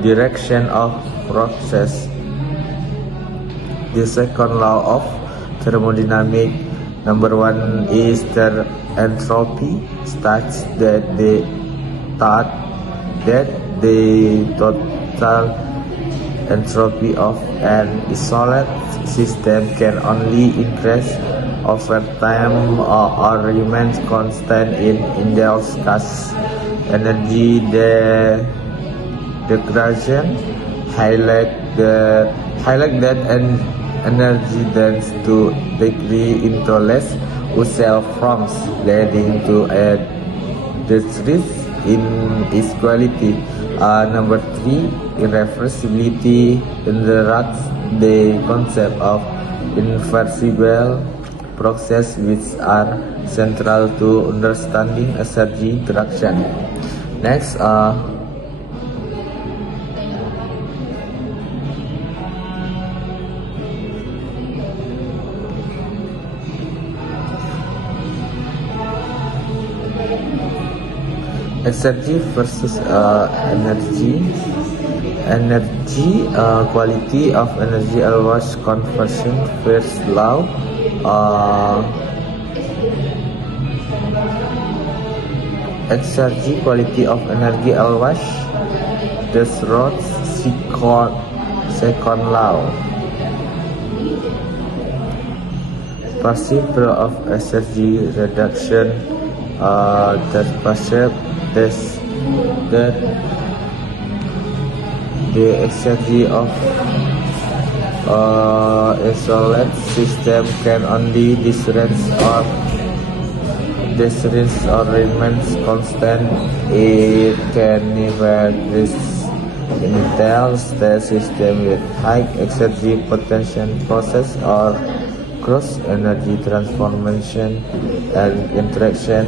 direction of process. The second law of thermodynamics, number 1, is the entropy, states that the total entropy of an isolated system can only increase over time or remain constant in ideal case. Energy degradation highlight that energy tends to decrease into less useful forms, leading to a decrease in its quality. Number 3, irreversibility. In the the concept of irreversible process which are central to understanding energy interaction. Next, energy versus energy. Quality of energy always conversion first law. Exergy quality of energy always disrupts second law. Principle of energy reduction that perceive that the energy of a solid system can only decrease or remains constant. It can never reach initial state system with high energy potential process or cross energy transformation and interaction.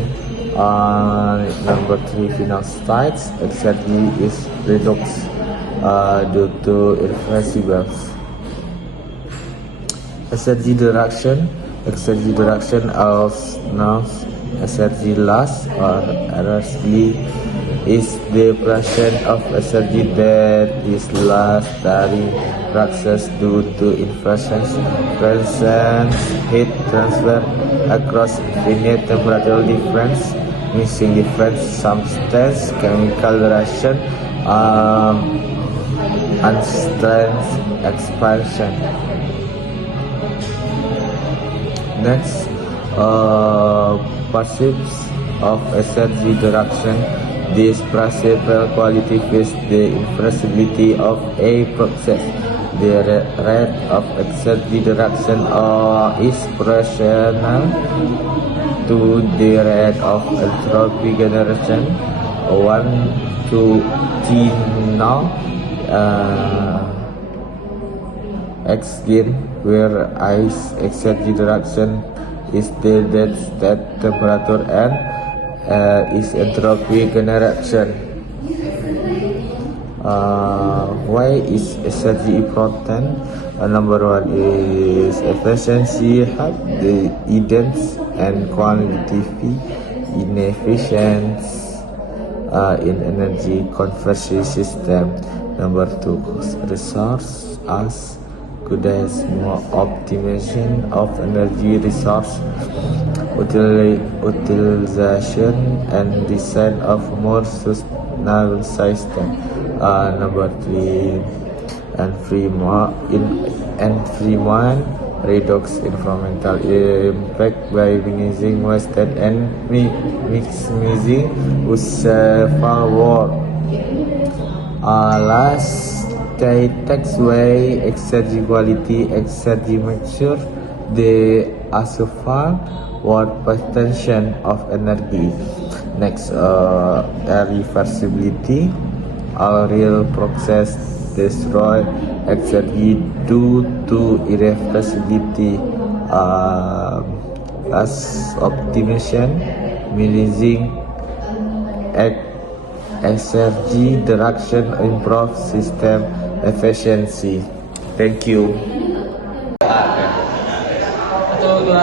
Number 3, final states energy is reduced due to irreversible energy reduction, also known as energy loss or erroneously, is the presence of energy that is lost during process due to inversions, presence, heat transfer across infinite temperature difference, missing difference, substance, chemical reaction, and strength expansion. Next, pursuits of energy reduction. This principle qualifies the irreversibility of a process. The rate of energy reduction is proportional to the rate of entropy generation 1 to T now X gain, where ice energy reduction is the dead state temperature and is entropy generation. Why is energy important? Number 1 is efficiency, have the idents and quantitative inefficiency in energy conversion system. Number 2, resource as good as more optimization of energy resource utilization and design of more sustainable system. Number 3, environment reduce environmental impact by minimizing waste and maximizing useful work. Last, takes away energy quality, energy measure the useful work potential of energy. Next, irreversibility. A real process destroy energy due to irreversibility. As optimization, minimizing energy reduction, improve system efficiency. Thank you. 1, 2, 3.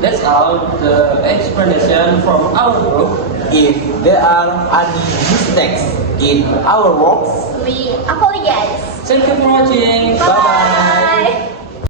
That's all the explanation from our group. If there are any mistakes in our works, We apologize. thank you for watching. Bye-bye. Bye.